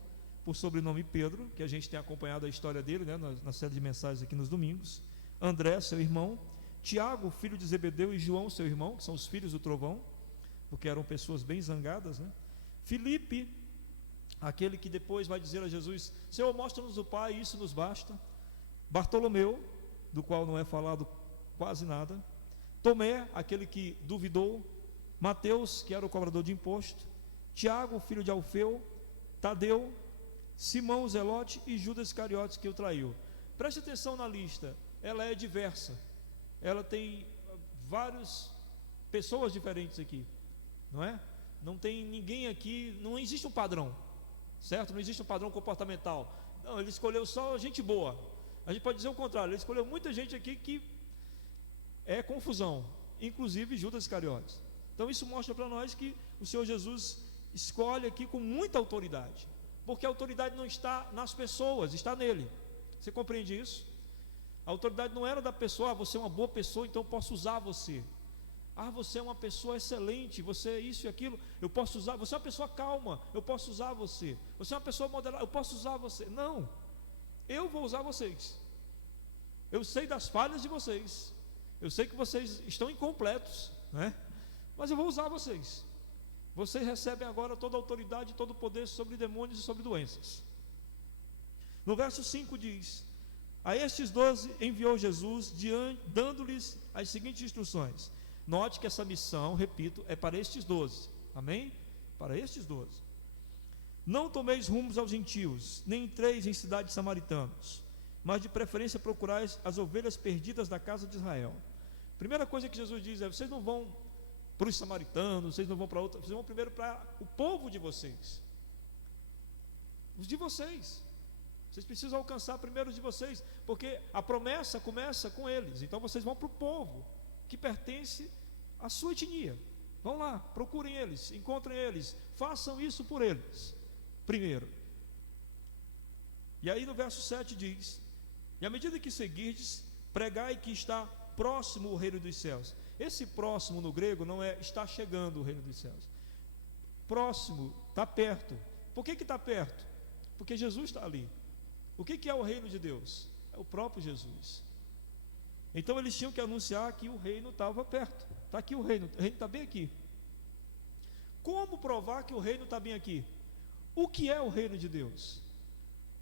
por sobrenome Pedro, que a gente tem acompanhado a história dele, né, na série de mensagens aqui nos domingos. André, seu irmão. Tiago, filho de Zebedeu, e João, seu irmão, que são os filhos do trovão, porque eram pessoas bem zangadas, né? Filipe, aquele que depois vai dizer a Jesus: Senhor, mostra-nos o Pai, isso nos basta. Bartolomeu, do qual não é falado quase nada. Tomé, aquele que duvidou. Mateus, que era o cobrador de imposto. Tiago, filho de Alfeu. Tadeu, Simão Zelote e Judas Iscariotes, que o traiu. Preste atenção na lista, ela é diversa. Ela tem várias pessoas diferentes aqui, não é? Não tem ninguém aqui, não existe um padrão, certo? Não existe um padrão comportamental. Não, ele escolheu só gente boa. A gente pode dizer o contrário, ele escolheu muita gente aqui que é confusão, inclusive Judas Iscariotes. Então isso mostra para nós que o Senhor Jesus escolhe aqui com muita autoridade, porque a autoridade não está nas pessoas, está nele. Você compreende isso? A autoridade não era da pessoa: você é uma boa pessoa, então eu posso usar você. Você é uma pessoa excelente, você é isso e aquilo, eu posso usar. Você é uma pessoa calma, eu posso usar você. Você é uma pessoa moderada, eu posso usar você. Não, eu vou usar vocês. Eu sei das falhas de vocês, eu sei que vocês estão incompletos, né? Mas eu vou usar vocês. Vocês recebem agora toda a autoridade e todo o poder sobre demônios e sobre doenças. No verso 5 diz: a estes 12 enviou Jesus, dando-lhes as seguintes instruções. Note que essa missão, repito, é para estes 12. Amém? Para estes 12. Não tomeis rumos aos gentios, nem entreis em cidades samaritanos, mas de preferência procurais as ovelhas perdidas da casa de Israel. Primeira coisa que Jesus diz é: vocês não vão para os samaritanos, vocês não vão para outra, vocês vão primeiro para o povo de vocês. Os de vocês. Vocês precisam alcançar primeiro os de vocês, porque a promessa começa com eles. Então vocês vão para o povo que pertence à sua etnia. Vão lá, procurem eles, encontrem eles, façam isso por eles primeiro. E aí no verso 7 diz: e à medida que seguirdes, pregai que está próximo o reino dos céus. Esse próximo no grego não é está chegando o reino dos céus. Próximo, está perto. Por que está perto? Porque Jesus está ali. O que é o reino de Deus? É o próprio Jesus. Então eles tinham que anunciar que o reino estava perto. Está aqui o reino está bem aqui. Como provar que o reino está bem aqui? O que é o reino de Deus?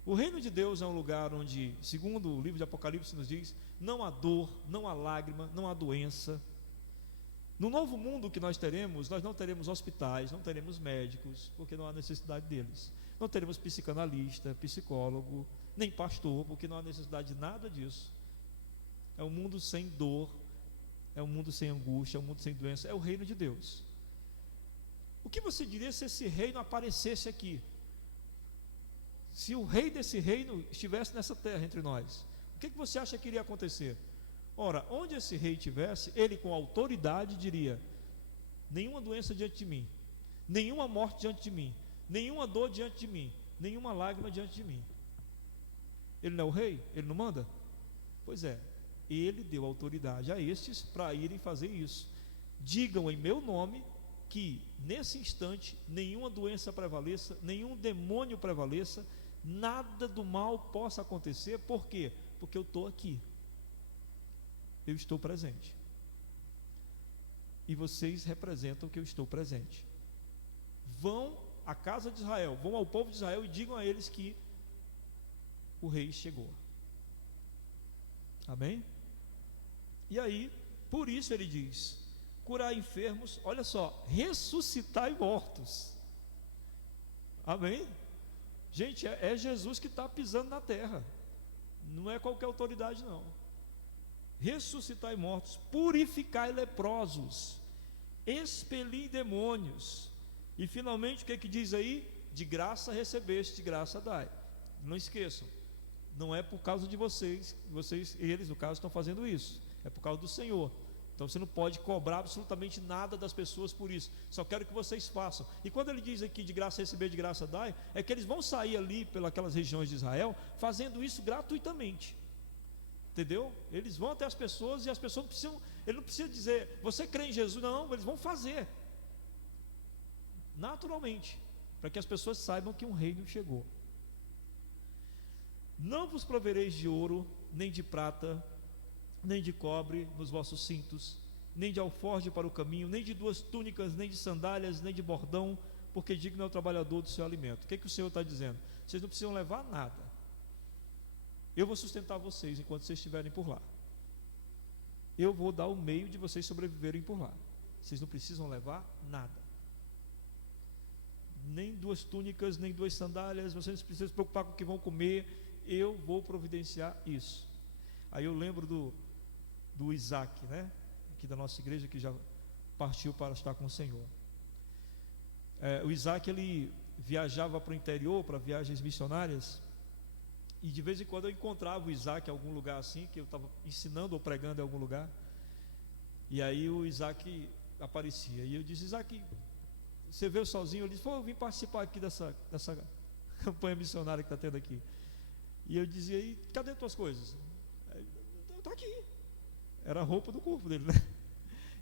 O reino de Deus é um lugar onde, segundo o livro de Apocalipse nos diz, não há dor, não há lágrima, não há doença. No novo mundo que nós teremos, nós não teremos hospitais, não teremos médicos, porque não há necessidade deles. Não teremos psicanalista, psicólogo, nem pastor, porque não há necessidade de nada disso. É um mundo sem dor, é um mundo sem angústia, é um mundo sem doença, é o reino de Deus. O que você diria se esse reino aparecesse aqui? Se o rei desse reino estivesse nessa terra entre nós, o que você acha que iria acontecer? Ora, onde esse rei estivesse, ele com autoridade diria: nenhuma doença diante de mim, nenhuma morte diante de mim, nenhuma dor diante de mim, nenhuma lágrima diante de mim. Ele não é o rei? Ele não manda? Pois é, ele deu autoridade a estes para irem fazer isso. Digam em meu nome que nesse instante nenhuma doença prevaleça, nenhum demônio prevaleça, nada do mal possa acontecer. Por quê? Porque eu estou aqui, eu estou presente, e vocês representam que eu estou presente. Vão à casa de Israel, vão ao povo de Israel e digam a eles que o rei chegou. Amém? E aí, por isso ele diz: curar enfermos, olha só, ressuscitar mortos. Amém? Gente, é Jesus que está pisando na terra, não é qualquer autoridade não. Ressuscitar mortos, purificar leprosos, expelir demônios. E finalmente o que diz aí? De graça recebeste, de graça dai. Não esqueçam, não é por causa de vocês, eles no caso estão fazendo isso, é por causa do Senhor. Então você não pode cobrar absolutamente nada das pessoas por isso. Só quero que vocês façam. E quando ele diz aqui de graça receber, de graça dai, é que eles vão sair ali pelas regiões de Israel fazendo isso gratuitamente. Entendeu? Eles vão até as pessoas e as pessoas precisam, ele não precisa dizer, você crê em Jesus? Não, eles vão fazer. Naturalmente, para que as pessoas saibam que um reino chegou. Não vos provereis de ouro, nem de prata, nem de cobre nos vossos cintos, nem de alforje para o caminho, nem de 2 túnicas, nem de sandálias, nem de bordão, porque digno é o trabalhador do seu alimento. O que o Senhor está dizendo? Vocês não precisam levar nada. Eu vou sustentar vocês enquanto vocês estiverem por lá. Eu vou dar o meio de vocês sobreviverem por lá. Vocês não precisam levar nada. Nem 2 túnicas, nem 2 sandálias. Vocês não precisam se preocupar com o que vão comer. Eu vou providenciar isso. Aí eu lembro do Isaac, né? Aqui da nossa igreja, que já partiu para estar com o Senhor. O Isaac, ele viajava para o interior, para viagens missionárias, e de vez em quando eu encontrava o Isaac em algum lugar assim, que eu estava ensinando ou pregando em algum lugar, e aí o Isaac aparecia, e eu disse, Isaac, você veio sozinho? Ele disse, eu vim participar aqui dessa campanha missionária que está tendo aqui. E eu dizia, e cadê as tuas coisas? Está aqui. Era a roupa do corpo dele, né?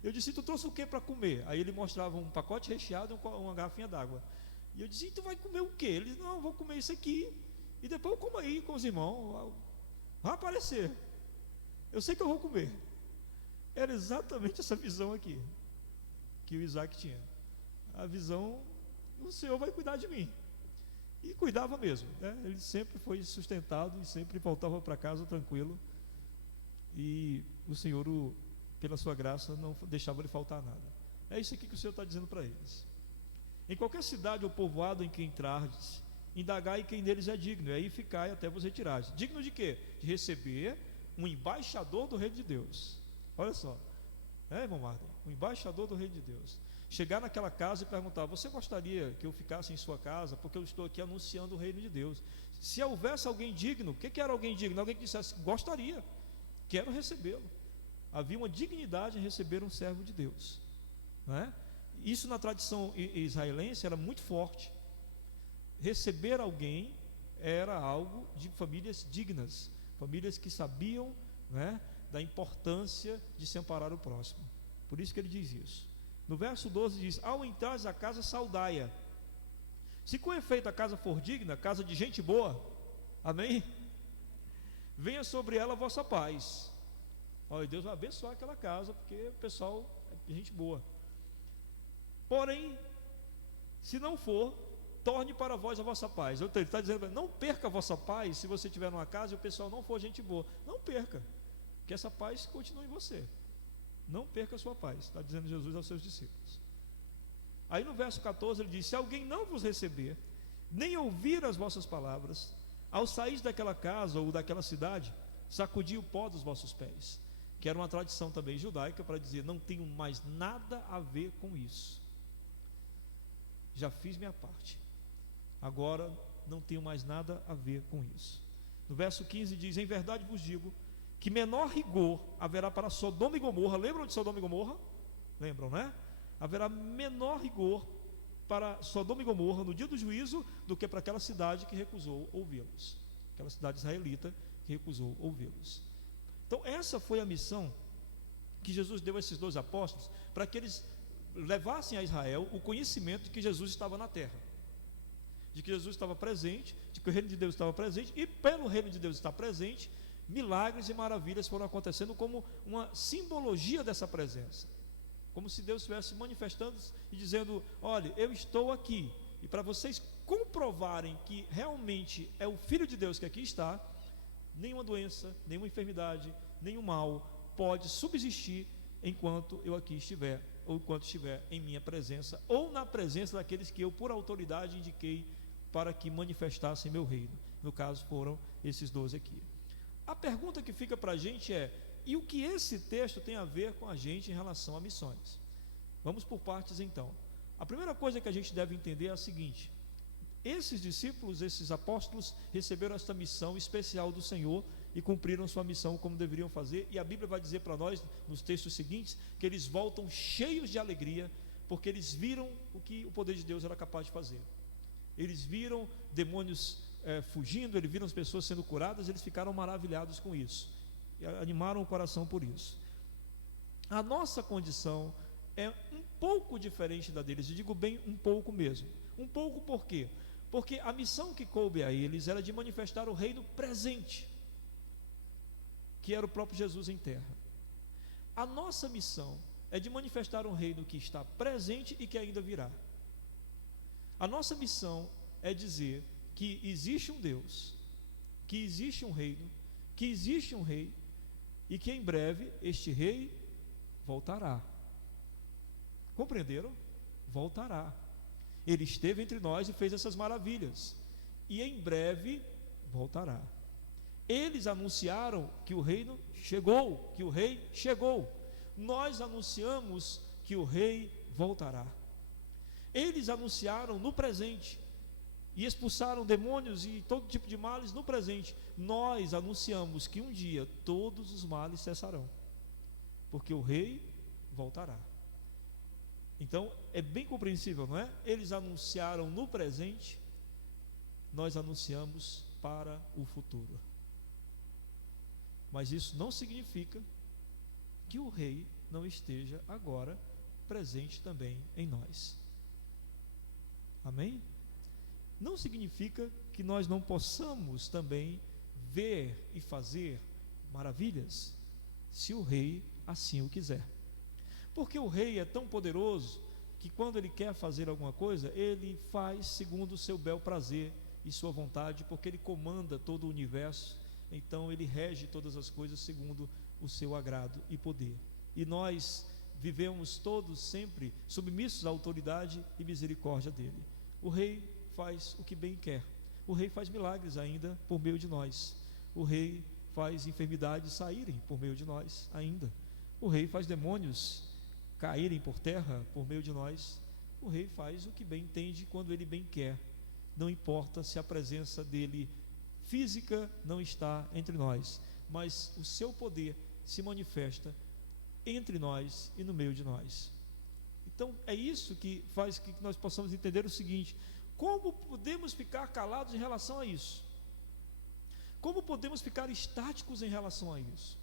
Eu disse, tu trouxe o que para comer? Aí ele mostrava um pacote recheado e uma garrafinha d'água. E eu disse, tu vai comer o quê? Ele disse, não, vou comer isso aqui, e depois eu como aí com os irmãos, vai aparecer, eu sei que eu vou comer. Era exatamente essa visão aqui que o Isaac tinha. A visão, o Senhor vai cuidar de mim. E cuidava mesmo, né? Ele sempre foi sustentado e sempre voltava para casa tranquilo. E o Senhor, pela sua graça, não deixava lhe faltar nada. É isso aqui que o Senhor está dizendo para eles. Em qualquer cidade ou povoado em que entrardes, indagai quem deles é digno, e aí ficai até vos retirardes. Digno de quê? De receber um embaixador do reino de Deus. Olha só, irmão Marden? Um embaixador do reino de Deus. Chegar naquela casa e perguntar, você gostaria que eu ficasse em sua casa? Porque eu estou aqui anunciando o reino de Deus. Se houvesse alguém digno, o que era alguém digno? Alguém que dissesse, gostaria, quero recebê-lo. Havia uma dignidade em receber um servo de Deus, não é? Isso na tradição israelense era muito forte. Receber alguém era algo de famílias dignas, famílias que sabiam, né, da importância de se amparar o próximo. Por isso que ele diz isso. No verso 12 diz, ao entrares a casa, saudai-a. Se com efeito a casa for digna, casa de gente boa, amém? Venha sobre ela a vossa paz. Olha, Deus vai abençoar aquela casa, porque o pessoal é gente boa. Porém, se não for, torne para vós a vossa paz. Ele está dizendo, não perca a vossa paz se você estiver numa casa e o pessoal não for gente boa. Não perca, que essa paz continue em você. Não perca a sua paz, está dizendo Jesus aos seus discípulos. Aí no verso 14 ele diz, se alguém não vos receber, nem ouvir as vossas palavras, ao sair daquela casa ou daquela cidade, sacudi o pó dos vossos pés. Que era uma tradição também judaica para dizer, não tenho mais nada a ver com isso. Já fiz minha parte, agora não tenho mais nada a ver com isso. No verso 15 diz, em verdade vos digo, que menor rigor haverá para Sodoma e Gomorra. Lembram de Sodoma e Gomorra? Lembram, né? Haverá menor rigor para Sodoma e Gomorra no dia do juízo do que para aquela cidade que recusou ouvi-los, aquela cidade israelita que recusou ouvi-los. Então essa foi a missão que Jesus deu a esses 2 apóstolos, para que eles levassem a Israel o conhecimento de que Jesus estava na terra, de que Jesus estava presente, de que o reino de Deus estava presente, e pelo reino de Deus estar presente, milagres e maravilhas foram acontecendo como uma simbologia dessa presença, como se Deus estivesse manifestando e dizendo, olha, eu estou aqui, e para vocês comprovarem que realmente é o Filho de Deus que aqui está, nenhuma doença, nenhuma enfermidade, nenhum mal pode subsistir enquanto eu aqui estiver, ou enquanto estiver em minha presença, ou na presença daqueles que eu por autoridade indiquei para que manifestassem meu reino. No caso foram esses 12 aqui. A pergunta que fica para a gente é, e o que esse texto tem a ver com a gente em relação a missões? Vamos por partes então. A primeira coisa que a gente deve entender é a seguinte: esses discípulos, esses apóstolos receberam esta missão especial do Senhor e cumpriram sua missão como deveriam fazer. E a Bíblia vai dizer para nós, nos textos seguintes, que eles voltam cheios de alegria, porque eles viram o que o poder de Deus era capaz de fazer. Eles viram demônios fugindo, eles viram as pessoas sendo curadas, eles ficaram maravilhados com isso, e animaram o coração por isso. A nossa condição é um pouco diferente da deles, eu digo bem um pouco mesmo. Um pouco por quê? Porque a missão que coube a eles era de manifestar o reino presente, que era o próprio Jesus em terra. A nossa missão é de manifestar um reino que está presente e que ainda virá. A nossa missão é dizer que existe um Deus, que existe um reino, que existe um rei, e que em breve este rei voltará. Compreenderam? Voltará. Ele esteve entre nós e fez essas maravilhas, e em breve voltará. Eles anunciaram que o reino chegou, que o rei chegou. Nós anunciamos que o rei voltará. Eles anunciaram no presente e expulsaram demônios e todo tipo de males no presente. Nós anunciamos que um dia todos os males cessarão, porque o rei voltará. Então é bem compreensível, não é? Eles anunciaram no presente, nós anunciamos para o futuro. Mas isso não significa que o rei não esteja agora presente também em nós. Amém? Não significa que nós não possamos também ver e fazer maravilhas, se o rei assim o quiser. Porque o rei é tão poderoso que quando ele quer fazer alguma coisa, ele faz segundo o seu bel prazer e sua vontade, porque ele comanda todo o universo. Então ele rege todas as coisas segundo o seu agrado e poder. E nós vivemos todos sempre submissos à autoridade e misericórdia dele. O rei faz o que bem quer. O rei faz milagres ainda por meio de nós. O rei faz enfermidades saírem por meio de nós ainda. O rei faz demônios caírem por terra por meio de nós. O rei faz o que bem entende quando ele bem quer. Não importa se a presença dele física não está entre nós, mas o seu poder se manifesta entre nós e no meio de nós. Então é isso que faz que nós possamos entender o seguinte: como podemos ficar calados em relação a isso? Como podemos ficar estáticos em relação a isso?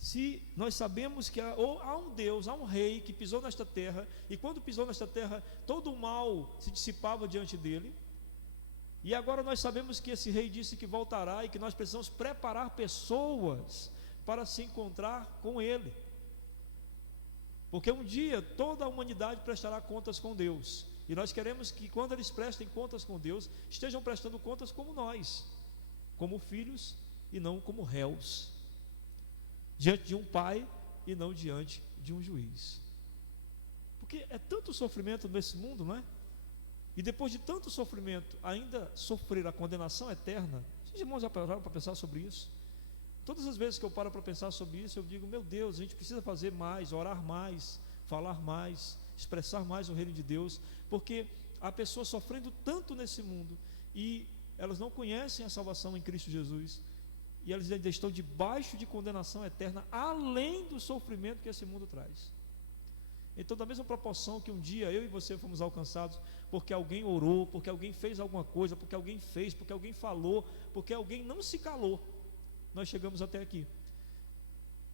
Se nós sabemos que há um Deus, há um rei que pisou nesta terra, e quando pisou nesta terra todo o mal se dissipava diante dele, e agora nós sabemos que esse rei disse que voltará e que nós precisamos preparar pessoas para se encontrar com ele, porque um dia toda a humanidade prestará contas com Deus, e nós queremos que quando eles prestem contas com Deus, estejam prestando contas como nós, como filhos e não como réus, diante de um pai e não diante de um juiz. Porque é tanto sofrimento nesse mundo, não é? E depois de tanto sofrimento, ainda sofrer a condenação eterna. Os irmãos já pararam para pensar sobre isso? Todas as vezes que eu paro para pensar sobre isso, eu digo: meu Deus, a gente precisa fazer mais, orar mais, falar mais, expressar mais o reino de Deus, porque há pessoas sofrendo tanto nesse mundo e elas não conhecem a salvação em Cristo Jesus, e elas ainda estão debaixo de condenação eterna, além do sofrimento que esse mundo traz. Então, da mesma proporção que um dia eu e você fomos alcançados porque alguém orou, porque alguém fez alguma coisa, porque alguém fez, porque alguém falou, porque alguém não se calou, nós chegamos até aqui.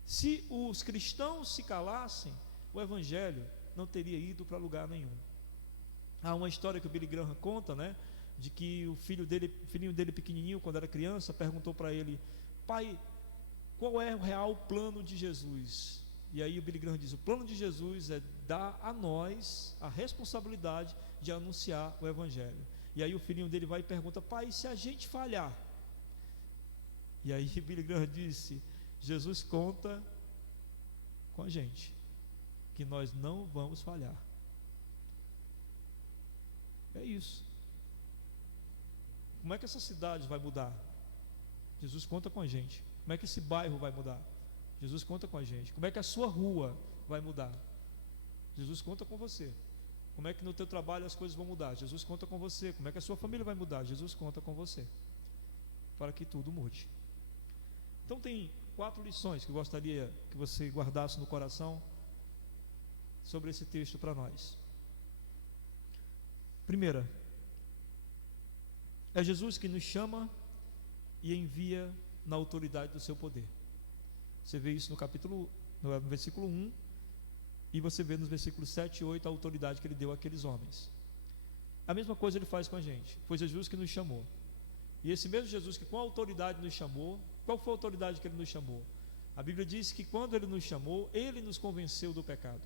Se os cristãos se calassem, o evangelho não teria ido para lugar nenhum. Há uma história que o Billy Graham conta, né, de que o filhinho dele pequenininho, quando era criança, perguntou para ele: pai, qual é o real plano de Jesus? E aí o Billy Graham diz: o plano de Jesus é dar a nós a responsabilidade de anunciar o evangelho. E aí o filhinho dele vai e pergunta: pai, se a gente falhar? E aí Billy Graham disse: Jesus conta com a gente, que nós não vamos falhar. É isso. Como é que essa cidade vai mudar? Jesus conta com a gente. Como é que esse bairro vai mudar? Jesus conta com a gente. Como é que a sua rua vai mudar? Jesus conta com você. Como é que no teu trabalho as coisas vão mudar? Jesus conta com você. Como é que a sua família vai mudar? Jesus conta com você, para que tudo mude. Então tem 4 lições que eu gostaria que você guardasse no coração sobre esse texto para nós. Primeira, é Jesus que nos chama e envia na autoridade do seu poder. Você vê isso no versículo 1, e você vê nos versículos 7 e 8 a autoridade que ele deu àqueles homens. A mesma coisa ele faz com a gente. Foi Jesus que nos chamou. E esse mesmo Jesus que com autoridade nos chamou, qual foi a autoridade que ele nos chamou? A Bíblia diz que quando ele nos chamou, ele nos convenceu do pecado,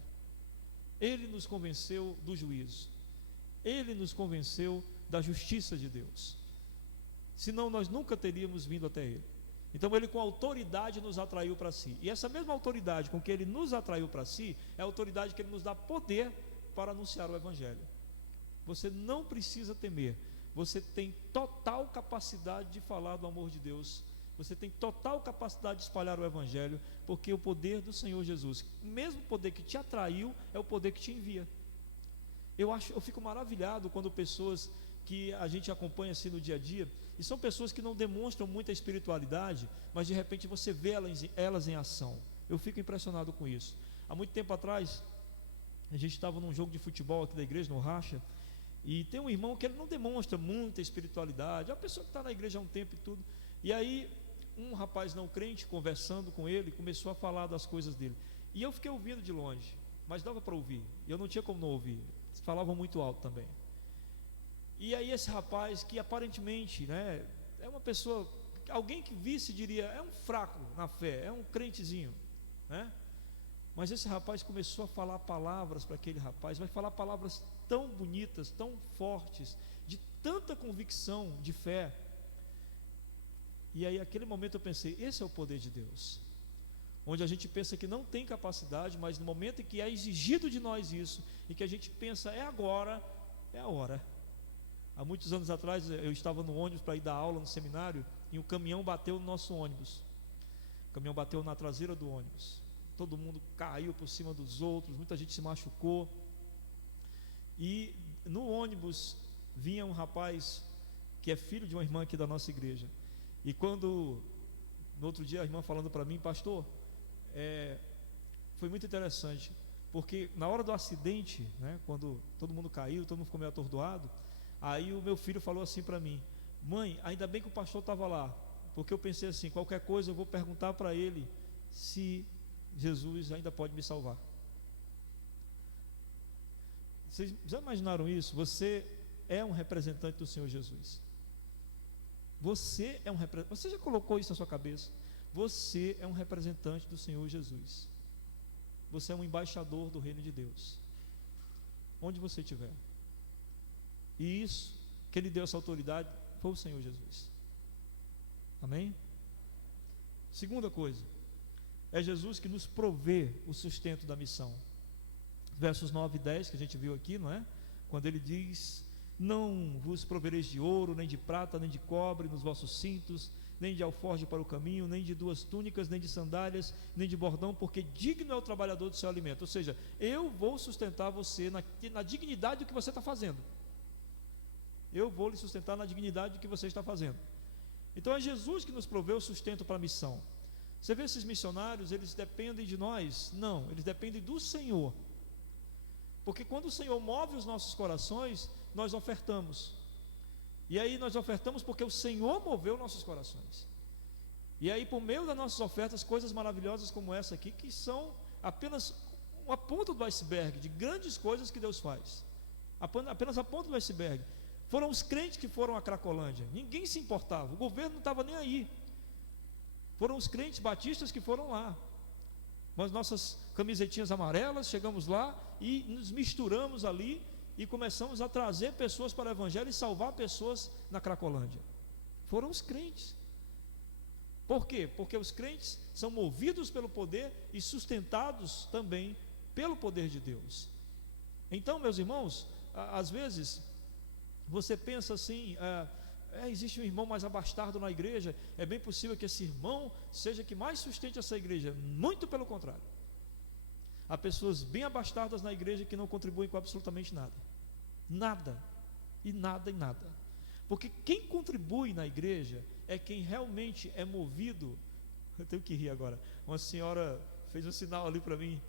ele nos convenceu do juízo, ele nos convenceu da justiça de Deus. Senão nós nunca teríamos vindo até ele. Então ele com autoridade nos atraiu para si. E essa mesma autoridade com que ele nos atraiu para si é a autoridade que ele nos dá poder para anunciar o Evangelho. Você não precisa temer. Você tem total capacidade de falar do amor de Deus. Você tem total capacidade de espalhar o Evangelho, porque o poder do Senhor Jesus, o mesmo poder que te atraiu, é o poder que te envia. Eu fico maravilhado quando pessoas que a gente acompanha assim no dia a dia, e são pessoas que não demonstram muita espiritualidade, mas de repente você vê elas em ação. Eu fico impressionado com isso. Há muito tempo atrás, a gente estava num jogo de futebol aqui da igreja, no Racha, e tem um irmão que ele não demonstra muita espiritualidade, é uma pessoa que está na igreja há um tempo e tudo, e aí um rapaz não crente, conversando com ele, começou a falar das coisas dele, e eu fiquei ouvindo de longe, mas dava para ouvir, eu não tinha como não ouvir, falavam muito alto também. E aí esse rapaz, que aparentemente, né, é uma pessoa, alguém que visse diria, é um fraco na fé, é um crentezinho, né? Mas esse rapaz começou a falar palavras para aquele rapaz, vai falar palavras tão bonitas, tão fortes, de tanta convicção de fé. E aí naquele momento eu pensei, esse é o poder de Deus, onde a gente pensa que não tem capacidade, mas no momento em que é exigido de nós isso, e que a gente pensa, é agora, é a hora. Há muitos anos atrás eu estava no ônibus para ir dar aula no seminário, e um caminhão bateu no nosso ônibus. O caminhão bateu na traseira do ônibus, todo mundo caiu por cima dos outros, muita gente se machucou. E no ônibus vinha um rapaz que é filho de uma irmã aqui da nossa igreja. E quando, no outro dia, a irmã falando para mim, pastor, foi muito interessante, porque na hora do acidente, né, quando todo mundo caiu, todo mundo ficou meio atordoado, aí o meu filho falou assim para mim, mãe, ainda bem que o pastor estava lá, porque eu pensei assim, qualquer coisa eu vou perguntar para ele se Jesus ainda pode me salvar. Vocês já imaginaram isso? Você é um representante do Senhor Jesus. Você é um representante. Você já colocou isso na sua cabeça? Você é um representante do Senhor Jesus. Você é um embaixador do reino de Deus, onde você estiver. E isso, que Ele deu essa autoridade, foi o Senhor Jesus. Amém? Segunda coisa, é Jesus que nos provê o sustento da missão. Versos 9 e 10 que a gente viu aqui, não é? Quando ele diz, não vos provereis de ouro, nem de prata, nem de cobre nos vossos cintos, nem de alforje para o caminho, nem de 2 túnicas, nem de sandálias, nem de bordão, porque digno é o trabalhador do seu alimento. Ou seja, eu vou sustentar você na dignidade do que você está fazendo. Eu vou lhe sustentar na dignidade do que você está fazendo. Então é Jesus que nos provê o sustento para a missão. Você vê esses missionários, eles dependem de nós? Não, eles dependem do Senhor. Porque quando o Senhor move os nossos corações, nós ofertamos. E aí nós ofertamos porque o Senhor moveu nossos corações. E aí por meio das nossas ofertas, coisas maravilhosas como essa aqui, que são apenas uma ponta do iceberg de grandes coisas que Deus faz. Apenas a ponta do iceberg. Foram os crentes que foram à Cracolândia. Ninguém se importava, o governo não estava nem aí. Foram os crentes batistas que foram lá. Com as nossas camisetinhas amarelas, chegamos lá e nos misturamos ali e começamos a trazer pessoas para o Evangelho e salvar pessoas na Cracolândia. Foram os crentes. Por quê? Porque os crentes são movidos pelo poder e sustentados também pelo poder de Deus. Então, meus irmãos, às vezes você pensa assim, existe um irmão mais abastado na igreja, é bem possível que esse irmão seja que mais sustente essa igreja. Muito pelo contrário. Há pessoas bem abastadas na igreja que não contribuem com absolutamente nada. Nada, e nada, e nada. Porque quem contribui na igreja é quem realmente é movido Eu tenho que rir agora. Uma senhora fez um sinal ali para mim.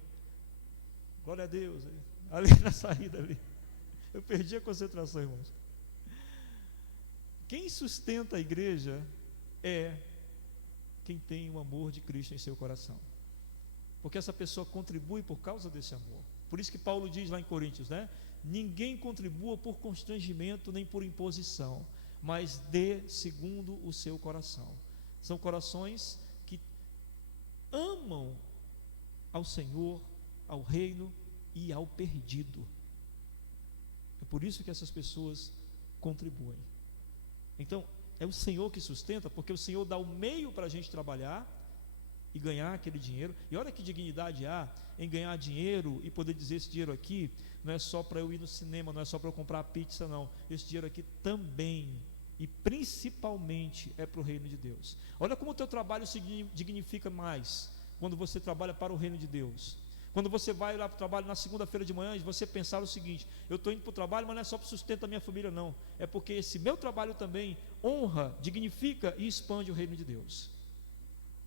Glória a Deus. Ali na saída ali. Eu perdi a concentração, irmãos. Quem sustenta a igreja é quem tem o amor de Cristo em seu coração. Porque essa pessoa contribui por causa desse amor. Por isso que Paulo diz lá em Coríntios, né? Ninguém contribua por constrangimento nem por imposição, mas dê segundo o seu coração. São corações que amam ao Senhor, ao reino e ao perdido. É por isso que essas pessoas contribuem. Então, é o Senhor que sustenta, porque o Senhor dá o meio para a gente trabalhar e ganhar aquele dinheiro. E olha que dignidade há em ganhar dinheiro e poder dizer: esse dinheiro aqui não é só para eu ir no cinema, não é só para eu comprar pizza, não. Esse dinheiro aqui também e principalmente é para o reino de Deus. Olha como o teu trabalho se dignifica mais quando você trabalha para o reino de Deus. Quando você vai lá para o trabalho na segunda-feira de manhã e você pensar o seguinte: eu estou indo para o trabalho, mas não é só para o sustento da minha família, não. É porque esse meu trabalho também honra, dignifica e expande o reino de Deus.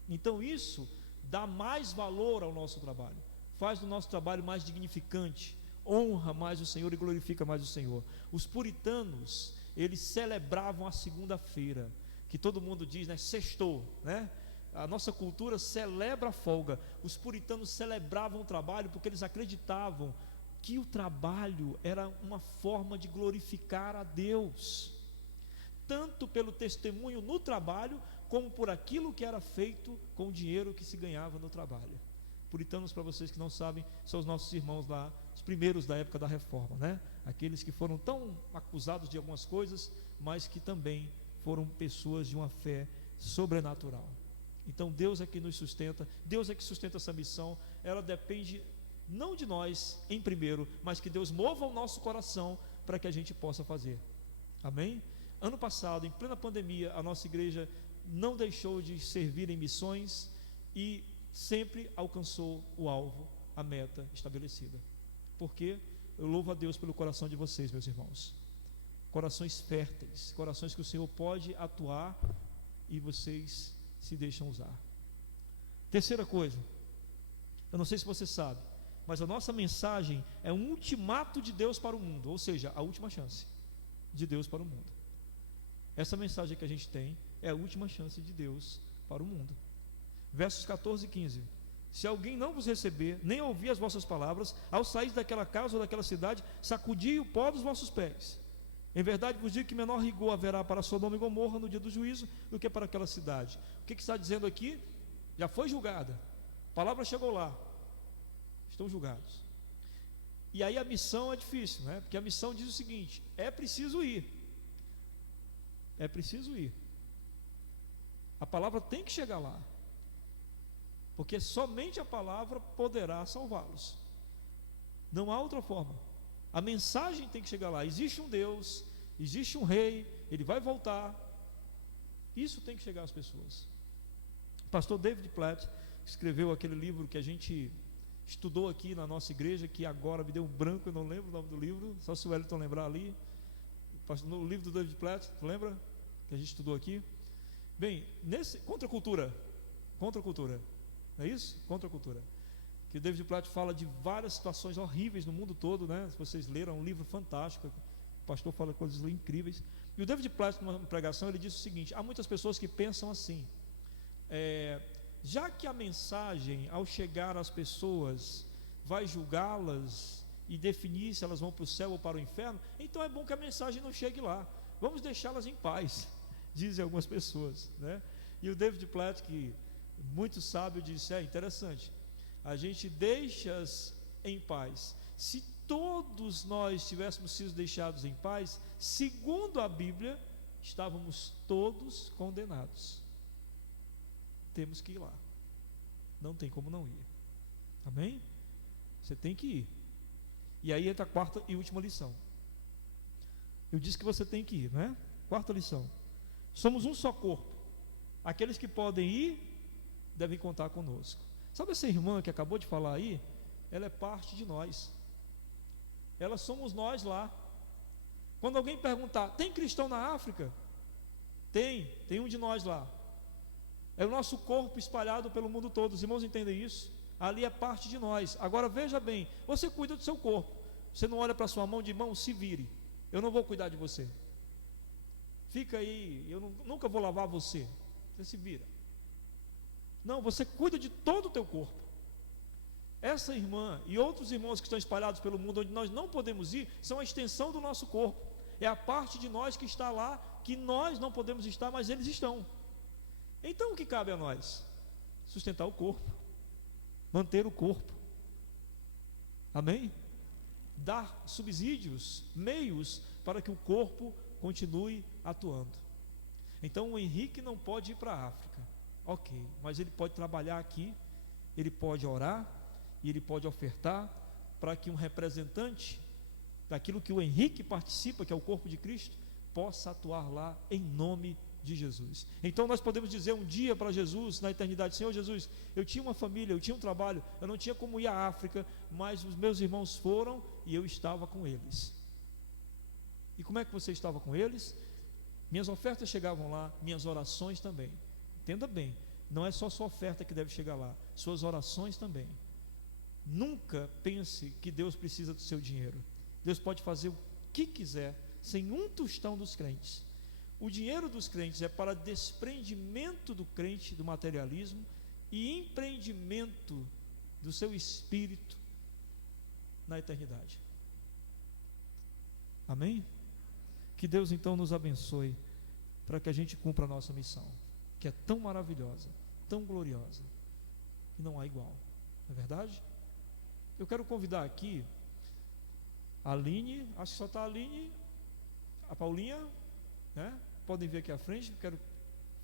Então isso dá mais valor ao nosso trabalho, faz do nosso trabalho mais dignificante, honra mais o Senhor e glorifica mais o Senhor. Os puritanos, eles celebravam a segunda-feira, que todo mundo diz, né? Sextou, né? A nossa cultura celebra a folga. Os puritanos celebravam o trabalho porque eles acreditavam que o trabalho era uma forma de glorificar a Deus, tanto pelo testemunho no trabalho, como por aquilo que era feito com o dinheiro que se ganhava no trabalho. Puritanos, para vocês que não sabem, são os nossos irmãos lá, os primeiros da época da reforma, né? Aqueles que foram tão acusados de algumas coisas, mas que também foram pessoas de uma fé sobrenatural. Então Deus é que nos sustenta, Deus é que sustenta essa missão. Ela depende não de nós em primeiro, mas que Deus mova o nosso coração para que a gente possa fazer. Amém? Ano passado, em plena pandemia, a nossa igreja não deixou de servir em missões e sempre alcançou o alvo, a meta estabelecida. Porque eu louvo a Deus pelo coração de vocês, meus irmãos. Corações férteis, corações que o Senhor pode atuar e vocês se deixam usar. Terceira coisa, eu não sei se você sabe, mas a nossa mensagem é um ultimato de Deus para o mundo, ou seja, a última chance de Deus para o mundo. Essa mensagem que a gente tem é a última chance de Deus para o mundo. Versos 14 e 15: se alguém não vos receber, nem ouvir as vossas palavras, ao sair daquela casa ou daquela cidade, sacudi o pó dos vossos pés. Em verdade vos digo que menor rigor haverá para Sodoma e Gomorra no dia do juízo do que para aquela cidade. O que está dizendo aqui? Já foi julgada, a palavra chegou lá, estão julgados. E aí a missão é difícil, né? Porque a missão diz o seguinte: é preciso ir. É preciso ir. A palavra tem que chegar lá, porque somente a palavra poderá salvá-los. Não há outra forma. A mensagem tem que chegar lá. Existe um Deus, existe um rei, ele vai voltar. Isso tem que chegar às pessoas. O pastor David Platt escreveu aquele livro que a gente estudou aqui na nossa igreja, que agora me deu um branco, eu não lembro o nome do livro, só se o Wellington lembrar ali. No livro do David Platt, tu lembra? Que a gente estudou aqui. Bem, nesse contra a cultura, não é isso? Contra a cultura. Que o David Platt fala de várias situações horríveis no mundo todo, né? Se vocês leram, é um livro fantástico. O pastor fala coisas incríveis. E o David Platt, numa pregação, ele disse o seguinte: há muitas pessoas que pensam assim, já que a mensagem, ao chegar às pessoas, vai julgá-las e definir se elas vão para o céu ou para o inferno, então é bom que a mensagem não chegue lá, vamos deixá-las em paz, dizem algumas pessoas, né? E o David Platt, que muito sábio, disse: é interessante, a gente deixa-as em paz. Se todos nós tivéssemos sido deixados em paz, segundo a Bíblia, estávamos todos condenados. Temos que ir lá, não tem como não ir. Amém? Você tem que ir. E aí entra a quarta e última lição. Eu disse que você tem que ir, né? Quarta lição: somos um só corpo. Aqueles que podem ir devem contar conosco. Sabe essa irmã que acabou de falar aí? Ela é parte de nós. Ela somos nós lá. Quando alguém perguntar: tem cristão na África? Tem um de nós lá. É o nosso corpo espalhado pelo mundo todo. Os irmãos entendem isso? Ali é parte de nós. Agora veja bem, você cuida do seu corpo. Você não olha para a sua mão de mão, se vire. Eu não vou cuidar de você. Fica aí, nunca vou lavar você. Você se vira. Não, você cuida de todo o teu corpo. Essa irmã e outros irmãos que estão espalhados pelo mundo, onde nós não podemos ir, são a extensão do nosso corpo. É a parte de nós que está lá, que nós não podemos estar, mas eles estão. Então o que cabe a nós? Sustentar o corpo, manter o corpo. Amém? Dar subsídios, meios para que o corpo continue atuando. Então o Henrique não pode ir para a África, ok, mas ele pode trabalhar aqui, ele pode orar e ele pode ofertar para que um representante daquilo que o Henrique participa, que é o corpo de Cristo, possa atuar lá em nome de Jesus. Então nós podemos dizer um dia para Jesus na eternidade: Senhor Jesus, eu tinha uma família, eu tinha um trabalho, eu não tinha como ir à África, mas os meus irmãos foram e eu estava com eles. E como é que você estava com eles? Minhas ofertas chegavam lá, minhas orações também. Entenda bem, não é só sua oferta que deve chegar lá, suas orações também. Nunca pense que Deus precisa do seu dinheiro. Deus pode fazer o que quiser sem um tostão dos crentes. O dinheiro dos crentes é para desprendimento do crente do materialismo e empreendimento do seu espírito na eternidade. Amém? Que Deus então nos abençoe para que a gente cumpra a nossa missão, que é tão maravilhosa, tão gloriosa, que não há igual. Não é verdade? Eu quero convidar aqui a Aline, acho que só está a Aline, a Paulinha, né? Podem vir aqui à frente, quero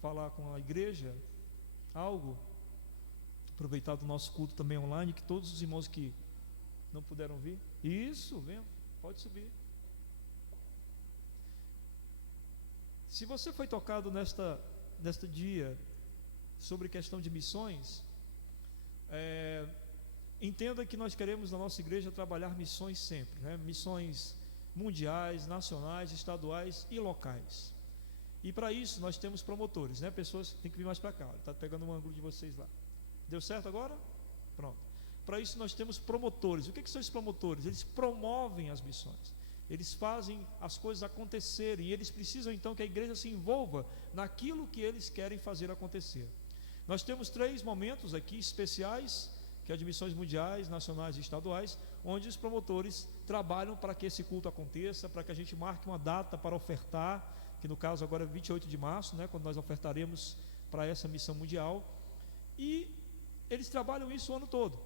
falar com a igreja algo, aproveitar do nosso culto também online, que todos os irmãos que não puderam vir, isso, venham, pode subir. Se você foi tocado nesta dia sobre questão de missões, entenda que nós queremos na nossa igreja trabalhar missões sempre, né? Missões mundiais, nacionais, estaduais e locais. E para isso nós temos promotores, né? Pessoas que têm que vir mais para cá. Está pegando um ângulo de vocês lá. Deu certo agora? Pronto. Para isso nós temos promotores. O que são esses promotores? Eles promovem as missões. Eles fazem as coisas acontecerem. E eles precisam então que a igreja se envolva naquilo que eles querem fazer acontecer. Nós temos 3 momentos aqui especiais, que é de missões mundiais, nacionais e estaduais, onde os promotores trabalham para que esse culto aconteça, para que a gente marque uma data para ofertar, que no caso agora é 28 de março, né, quando nós ofertaremos para essa missão mundial. E eles trabalham isso o ano todo.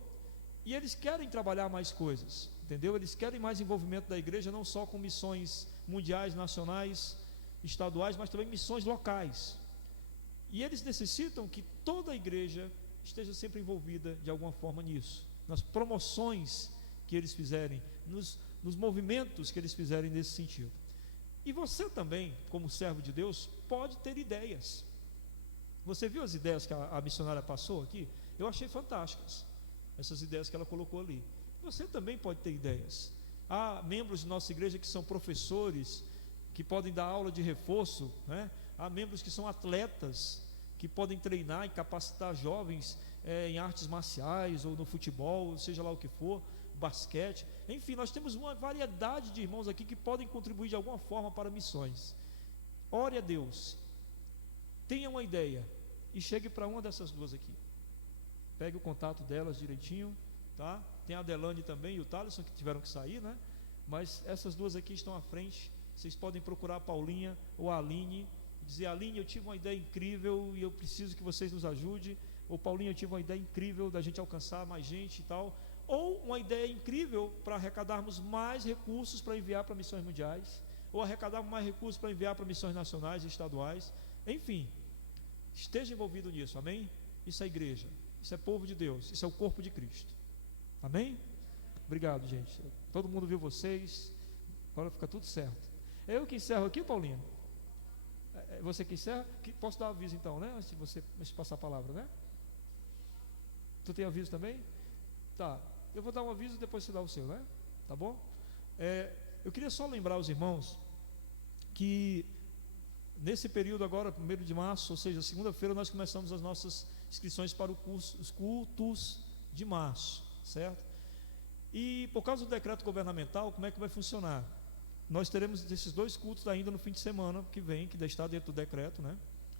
E eles querem trabalhar mais coisas, entendeu? Eles querem mais envolvimento da igreja, não só com missões mundiais, nacionais, estaduais, mas também missões locais. E eles necessitam que toda a igreja esteja sempre envolvida de alguma forma nisso, nas promoções que eles fizerem, nos movimentos que eles fizerem nesse sentido. E você também, como servo de Deus, pode ter ideias. Você viu as ideias que a missionária passou aqui? Eu achei fantásticas essas ideias que ela colocou ali. Você também pode ter ideias. Há membros de nossa igreja que são professores, que podem dar aula de reforço, né? Há membros que são atletas, que podem treinar e capacitar jovens em artes marciais ou no futebol, seja lá o que for, basquete. Enfim, nós temos uma variedade de irmãos aqui que podem contribuir de alguma forma para missões. Ore a Deus, tenha uma ideia e chegue para uma dessas duas aqui. Pegue o contato delas direitinho, tá? Tem a Adelane também e o Thaleson que tiveram que sair, né? Mas essas duas aqui estão à frente. Vocês podem procurar a Paulinha ou a Aline, dizer: Aline, eu tive uma ideia incrível e eu preciso que vocês nos ajudem. Ou Paulinha, eu tive uma ideia incrível da gente alcançar mais gente e tal. Ou uma ideia incrível para arrecadarmos mais recursos para enviar para missões mundiais, ou arrecadarmos mais recursos para enviar para missões nacionais e estaduais. Enfim, esteja envolvido nisso, amém? Isso é igreja, isso é povo de Deus, isso é o corpo de Cristo, amém? Obrigado, gente. Todo mundo viu vocês, agora fica tudo certo. É eu que encerro aqui, Paulinha? É você que encerra? Posso dar aviso então, né? Antes de você passar a palavra, né? Tu tem aviso também? Tá, eu vou dar um aviso e depois você dá o seu, né? Tá bom? Eu queria só lembrar os irmãos que Nesse período agora, 1º de março, ou seja, segunda-feira, nós começamos as nossas inscrições para os cultos de março, certo? E por causa do decreto governamental, como é que vai funcionar? Nós teremos esses 2 cultos ainda no fim de semana que vem, que está dentro do decreto, né?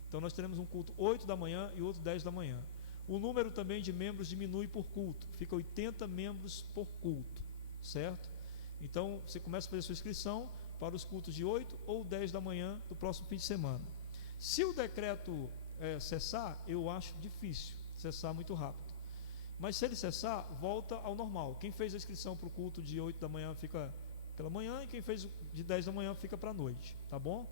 Então nós teremos um culto 8 da manhã e outro 10 da manhã. O número também de membros diminui por culto, fica 80 membros por culto, certo? Então você começa a fazer a sua inscrição para os cultos de 8 ou 10 da manhã do próximo fim de semana. Se o decreto cessar, eu acho difícil cessar muito rápido. Mas se ele cessar, volta ao normal. Quem fez a inscrição para o culto de 8 da manhã fica pela manhã, e quem fez de 10 da manhã fica para a noite, tá bom?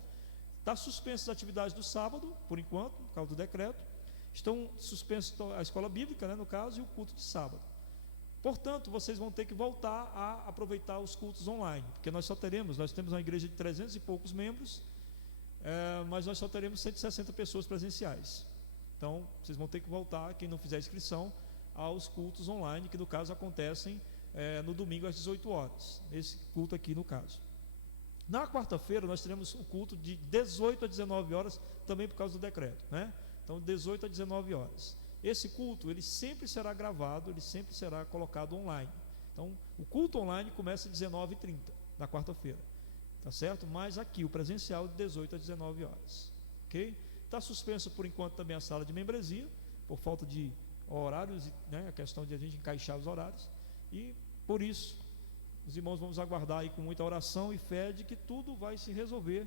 Está suspensas as atividades do sábado, por enquanto, por causa do decreto. Estão suspensas a escola bíblica, né, no caso, e o culto de sábado. Portanto, vocês vão ter que voltar a aproveitar os cultos online, porque nós temos uma igreja de 300 e poucos membros, mas nós só teremos 160 pessoas presenciais. Então, vocês vão ter que voltar, quem não fizer inscrição, aos cultos online, que no caso acontecem no domingo às 18 horas, esse culto aqui no caso. Na quarta-feira nós teremos o culto de 18 a 19 horas, também por causa do decreto, né? Então 18 a 19 horas. Esse culto, ele sempre será gravado, ele sempre será colocado online. Então o culto online começa às 19h30 na quarta-feira, tá certo? Mas aqui o presencial de 18 a 19 horas, ok? Está suspenso por enquanto também a sala de membresia, por falta de horários, né? A questão de a gente encaixar os horários. E por isso, os irmãos, vamos aguardar aí com muita oração e fé de que tudo vai se resolver.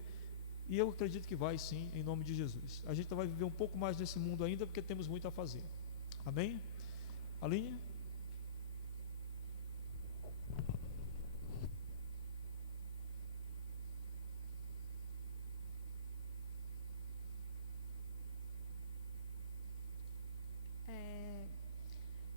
E eu acredito que vai sim, em nome de Jesus. A gente vai viver um pouco mais nesse mundo ainda, porque temos muito a fazer. Amém? Aline?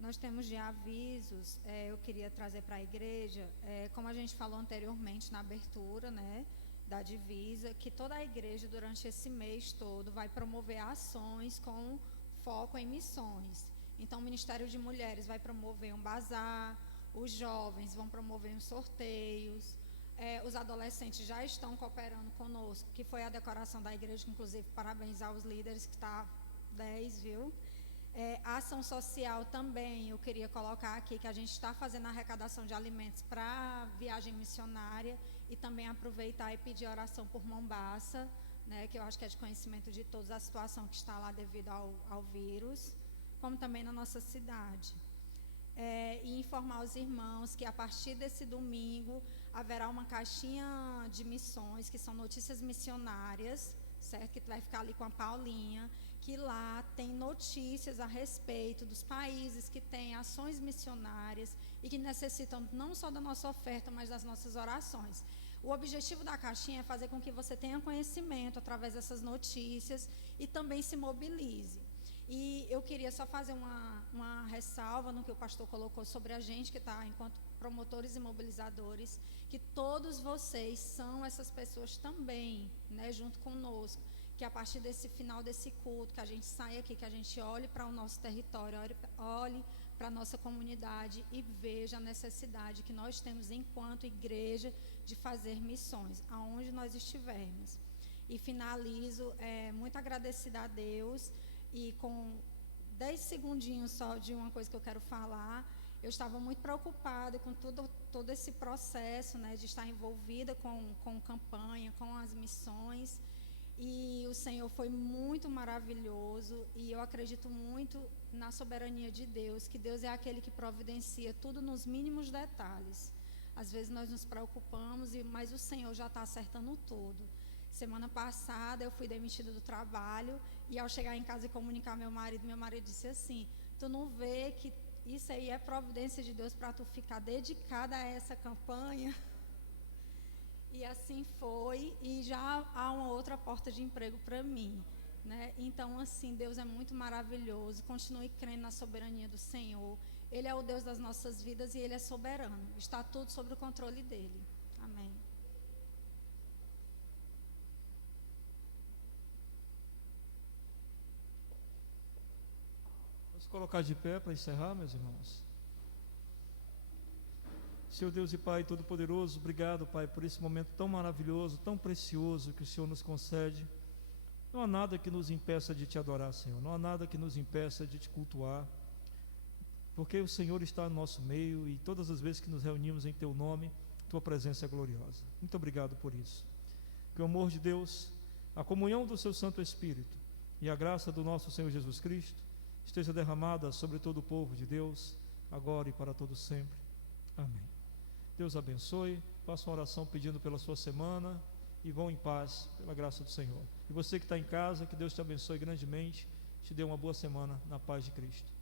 Nós temos de avisos, eu queria trazer para a igreja, como a gente falou anteriormente na abertura, né, da divisa, que toda a igreja durante esse mês todo vai promover ações com foco em missões. Então o Ministério de Mulheres vai promover um bazar, os jovens vão promover uns sorteios, os adolescentes já estão cooperando conosco, que foi a decoração da igreja, que inclusive parabéns aos líderes, que está 10, viu? A ação social também, eu queria colocar aqui que a gente está fazendo a arrecadação de alimentos para viagem missionária e também aproveitar e pedir oração por Mombaça, né, que eu acho que é de conhecimento de todos a situação que está lá devido ao vírus, como também na nossa cidade. E informar os irmãos que a partir desse domingo haverá uma caixinha de missões, que são notícias missionárias, certo? Que vai ficar ali com a Paulinha, que lá tem notícias a respeito dos países que têm ações missionárias e que necessitam não só da nossa oferta, mas das nossas orações. O objetivo da caixinha é fazer com que você tenha conhecimento através dessas notícias e também se mobilize. E eu queria só fazer uma ressalva no que o pastor colocou sobre a gente, que está enquanto promotores e mobilizadores, que todos vocês são essas pessoas também, né, junto conosco, que a partir desse final desse culto, que a gente saia aqui, que a gente olhe para o nosso território, olhe para a nossa comunidade e veja a necessidade que nós temos enquanto igreja de fazer missões, aonde nós estivermos. E finalizo muito agradecida a Deus, e com 10 segundinhos só de uma coisa que eu quero falar. Eu estava muito preocupada com todo esse processo, né, de estar envolvida com campanha, com as missões, e o Senhor foi muito maravilhoso, e eu acredito muito na soberania de Deus, que Deus é aquele que providencia tudo nos mínimos detalhes. Às vezes nós nos preocupamos, mas o Senhor já está acertando tudo. Semana passada eu fui demitida do trabalho, e ao chegar em casa e comunicar meu marido disse assim: tu não vê que isso aí é providência de Deus para tu ficar dedicada a essa campanha? E assim foi, e já há uma outra porta de emprego para mim, né? Então assim, Deus é muito maravilhoso. Continue crendo na soberania do Senhor. Ele é o Deus das nossas vidas e Ele é soberano, está tudo sob o controle dEle. Amém. Vamos colocar de pé para encerrar, meus irmãos. Senhor Deus e Pai Todo-Poderoso, obrigado, Pai, por esse momento tão maravilhoso, tão precioso que o Senhor nos concede. Não há nada que nos impeça de te adorar, Senhor. Não há nada que nos impeça de te cultuar, porque o Senhor está no nosso meio e todas as vezes que nos reunimos em Teu nome, Tua presença é gloriosa. Muito obrigado por isso. Que o amor de Deus, a comunhão do Seu Santo Espírito e a graça do nosso Senhor Jesus Cristo esteja derramada sobre todo o povo de Deus, agora e para todo sempre. Amém. Deus abençoe. Faça uma oração pedindo pela sua semana e vão em paz, pela graça do Senhor. E você que está em casa, que Deus te abençoe grandemente, te dê uma boa semana na paz de Cristo.